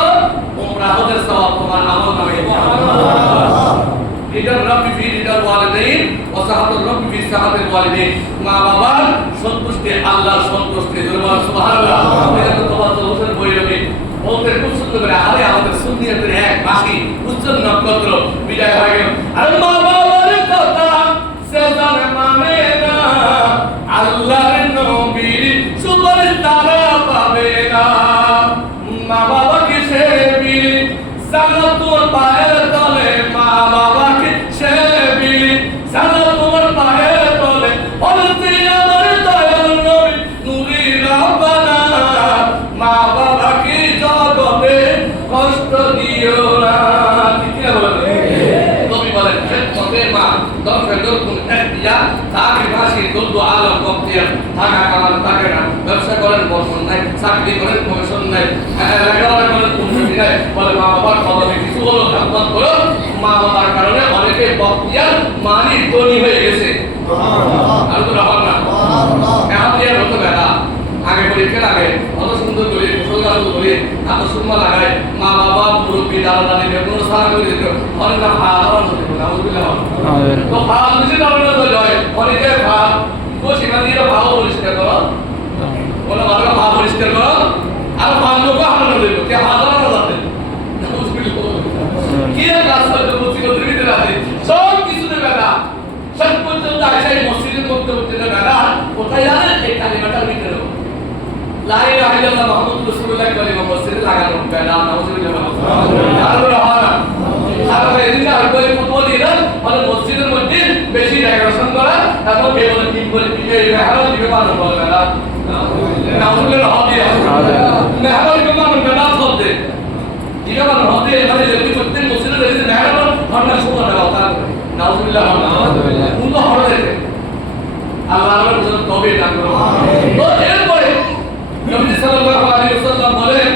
উমরা হজের সওয়াব তোমার আমল নামে। ইদার রাব্বি ফি ইদার ওয়ালিদাইন ওয়া সাহাতুর রাব্বি ফি সাহাতিল ওয়ালিদাইন। মা বাবার সন্তুষ্টি আল্লাহর সন্তুষ্টি। সুবহানাল্লাহ। এটা তো তোমাদের হোসেন বইরবি বলতে খুব সুন্দর করে, আরে আমাদের সুন্নিয়তের এক মাসি উজ্জ্বল নক্ষত্র বিদায় হয়ে গেল। আর মা বাবার কথা সে জানে মানে না, আল্লাহর নবীর সুপারিশ তারা পাবে না। মা বাবাকে সে বিল জান্নাতুল পায়ের তলে, মা বাবাকে সে বিল জান্নাতুল পায়ের তলে। বলতে আমার দয়াল নবী নূরে রাব্বানা, মা বাবাকে জগতে কষ্ট দিও না। ঠিক আছে? নবী বলেন খেদমতের মা দরকার দরকুন ইখতিয়া, তাকে ভাষী দোদো আলম বক্তিয়ার, টাকা কামাল থাকে না, ব্যবসা করেন বর্ষণ নাই, চাকরি করেন কমিশন নাই, লেখাপড়া করেন উন্নতি নাই, বলে মা বাবার কদমে কিছু হলো খেদমত করো। মা বাবার কারণে অনেকে বক্তিয়ার মানি ধনী হয়ে গেছে। আর তো রহমান না এহাতিয়ার হতো বেলা আগে পরীক্ষার আগে অত সুন্দর করে সোজা করে এত সুন্দর লাগায় মা বাবা মুরব্বী দাদা দাদি বেগুন সারা করে দিত, অনেকটা ভালো হতো না বুঝলে তো ভালো বেশি দাঁড়ানো হয় অনেকে ভাব তো সেখান দিয়ে ভালো পরিষ্কার করো, বলে ভালো ভাব পরিষ্কার করো, আর ভালো লোক হারানো দিল কে হাজার হাজার কি কাজ করতে বুঝি করতে দিতে রাখে সব কিছু মধ্যে বেড়া কোথায় জানেন এই কালিমাটার ভিতরে লা ইলাহা ইল্লাল্লাহ মুহাম্মাদুর রাসূলুল্লাহ কালিমা মসজিদে লাগানো বেড়া নাউজুবিল্লাহ তারপরে হয় তারপরে এদিকে আর কই ফটো দিলেন মানে মসজিদের মধ্যে বেশি ডেকোরেশন করা তারপর কেবল তিন বলে এই মেহরাব দিকে বানানো বলে বেড়া নাউজুবিল্লাহ হবে মেহরাব দিকে বানানো বেড়া বলতে দিকে বানানো হবে মানে যদি প্রত্যেক মসজিদে যদি মেহরাব বানানো শুরু করা হয় নাউজুবিল্লাহ নাউজুবিল্লাহ উল্টো হবে আল্লাহ আমাদের জন্য তৌফিক দান করুন তো এরপরে নবী সাল্লাল্লাহু আলাইহি ওয়াসাল্লাম বলেন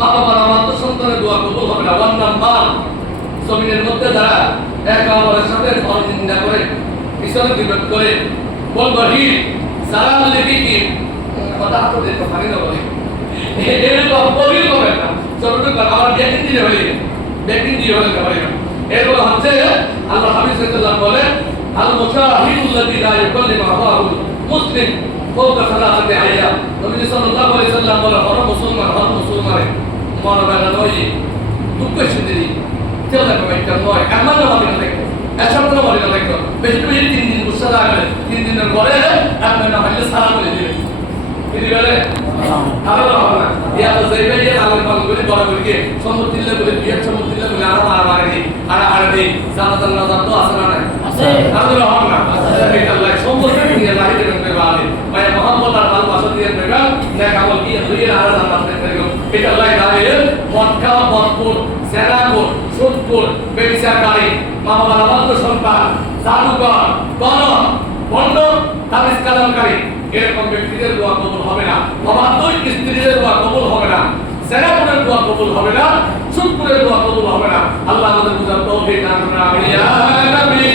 মা বাবার আমার সন্তানের দোয়া কবুল হবে না ওয়ান নাম্বার জমিনের মধ্যে যারা এক আল্লাহর সাথে ফরজ নিন্দা করে ঈশ্বরের বিরোধ করে বলবো হি সালাম লিখি কি কথা তো দেখতে পারি না বলে এরকম কবির হবে না চলতে আমার ব্যাটিং দিয়ে হলে হবে এরপর হচ্ছে আল্লাহ হাবিব সাল্লাল্লাহু বলেন আল মুশাহিদুল্লাযী লা ইউকাল্লিমু আখাহু মুসলিম ফওকা সালাসাতি আইয়াম নবী সাল্লাল্লাহু আলাইহি সাল্লাম বলেন হর মুসলমানে মরবেলা নয় দুঃখ সিদ্ধি তেলা কমাইতে নয় এমন হবে না দেখো এসব না বলে না দেখো বেশি বেশি 3 দিন মুসাদা করে 3 দিনের পরে আপনি না হলে সালাম করে দিবেন কি বলে আল্লাহ হবে না ইয়া তো যাইবে ইয়া আল্লাহ পাক করে বড় করে সম্মতি দিলে বলে বিয়ের সম্মতি দিলে বলে আর মারি আর দেই জানাতার নাজাত তো আছে না আছে আল্লাহ হবে না এটা আল্লাহ সম্মতি দিয়ে আল্লাহ দেবেন বেবালে ভাই মোহাম্মদ আর ভালোবাসা দিয়ে দেবেন না কামল কি হইয়ে আর জান্নাত পেতে এটা আল্লাহ দাঁড়িয়ে মক্কা বদপুর সেনাপুর সুদপুর বেবিচারকারী মা বাবার অবাধ্য সন্তান জাদুকর গণক বন্ধ তাবিজ কালামকারী এরকম ব্যক্তিদের দোয়া কবুল হবে না অবাধ্য স্ত্রীদের দোয়া কবুল হবে না সেনাপুরের দোয়া কবুল হবে না সুদপুরের দোয়া কবুল হবে না আল্লাহ আমাদের বুঝার তৌফিক দান করুন আমিন ইয়া নবী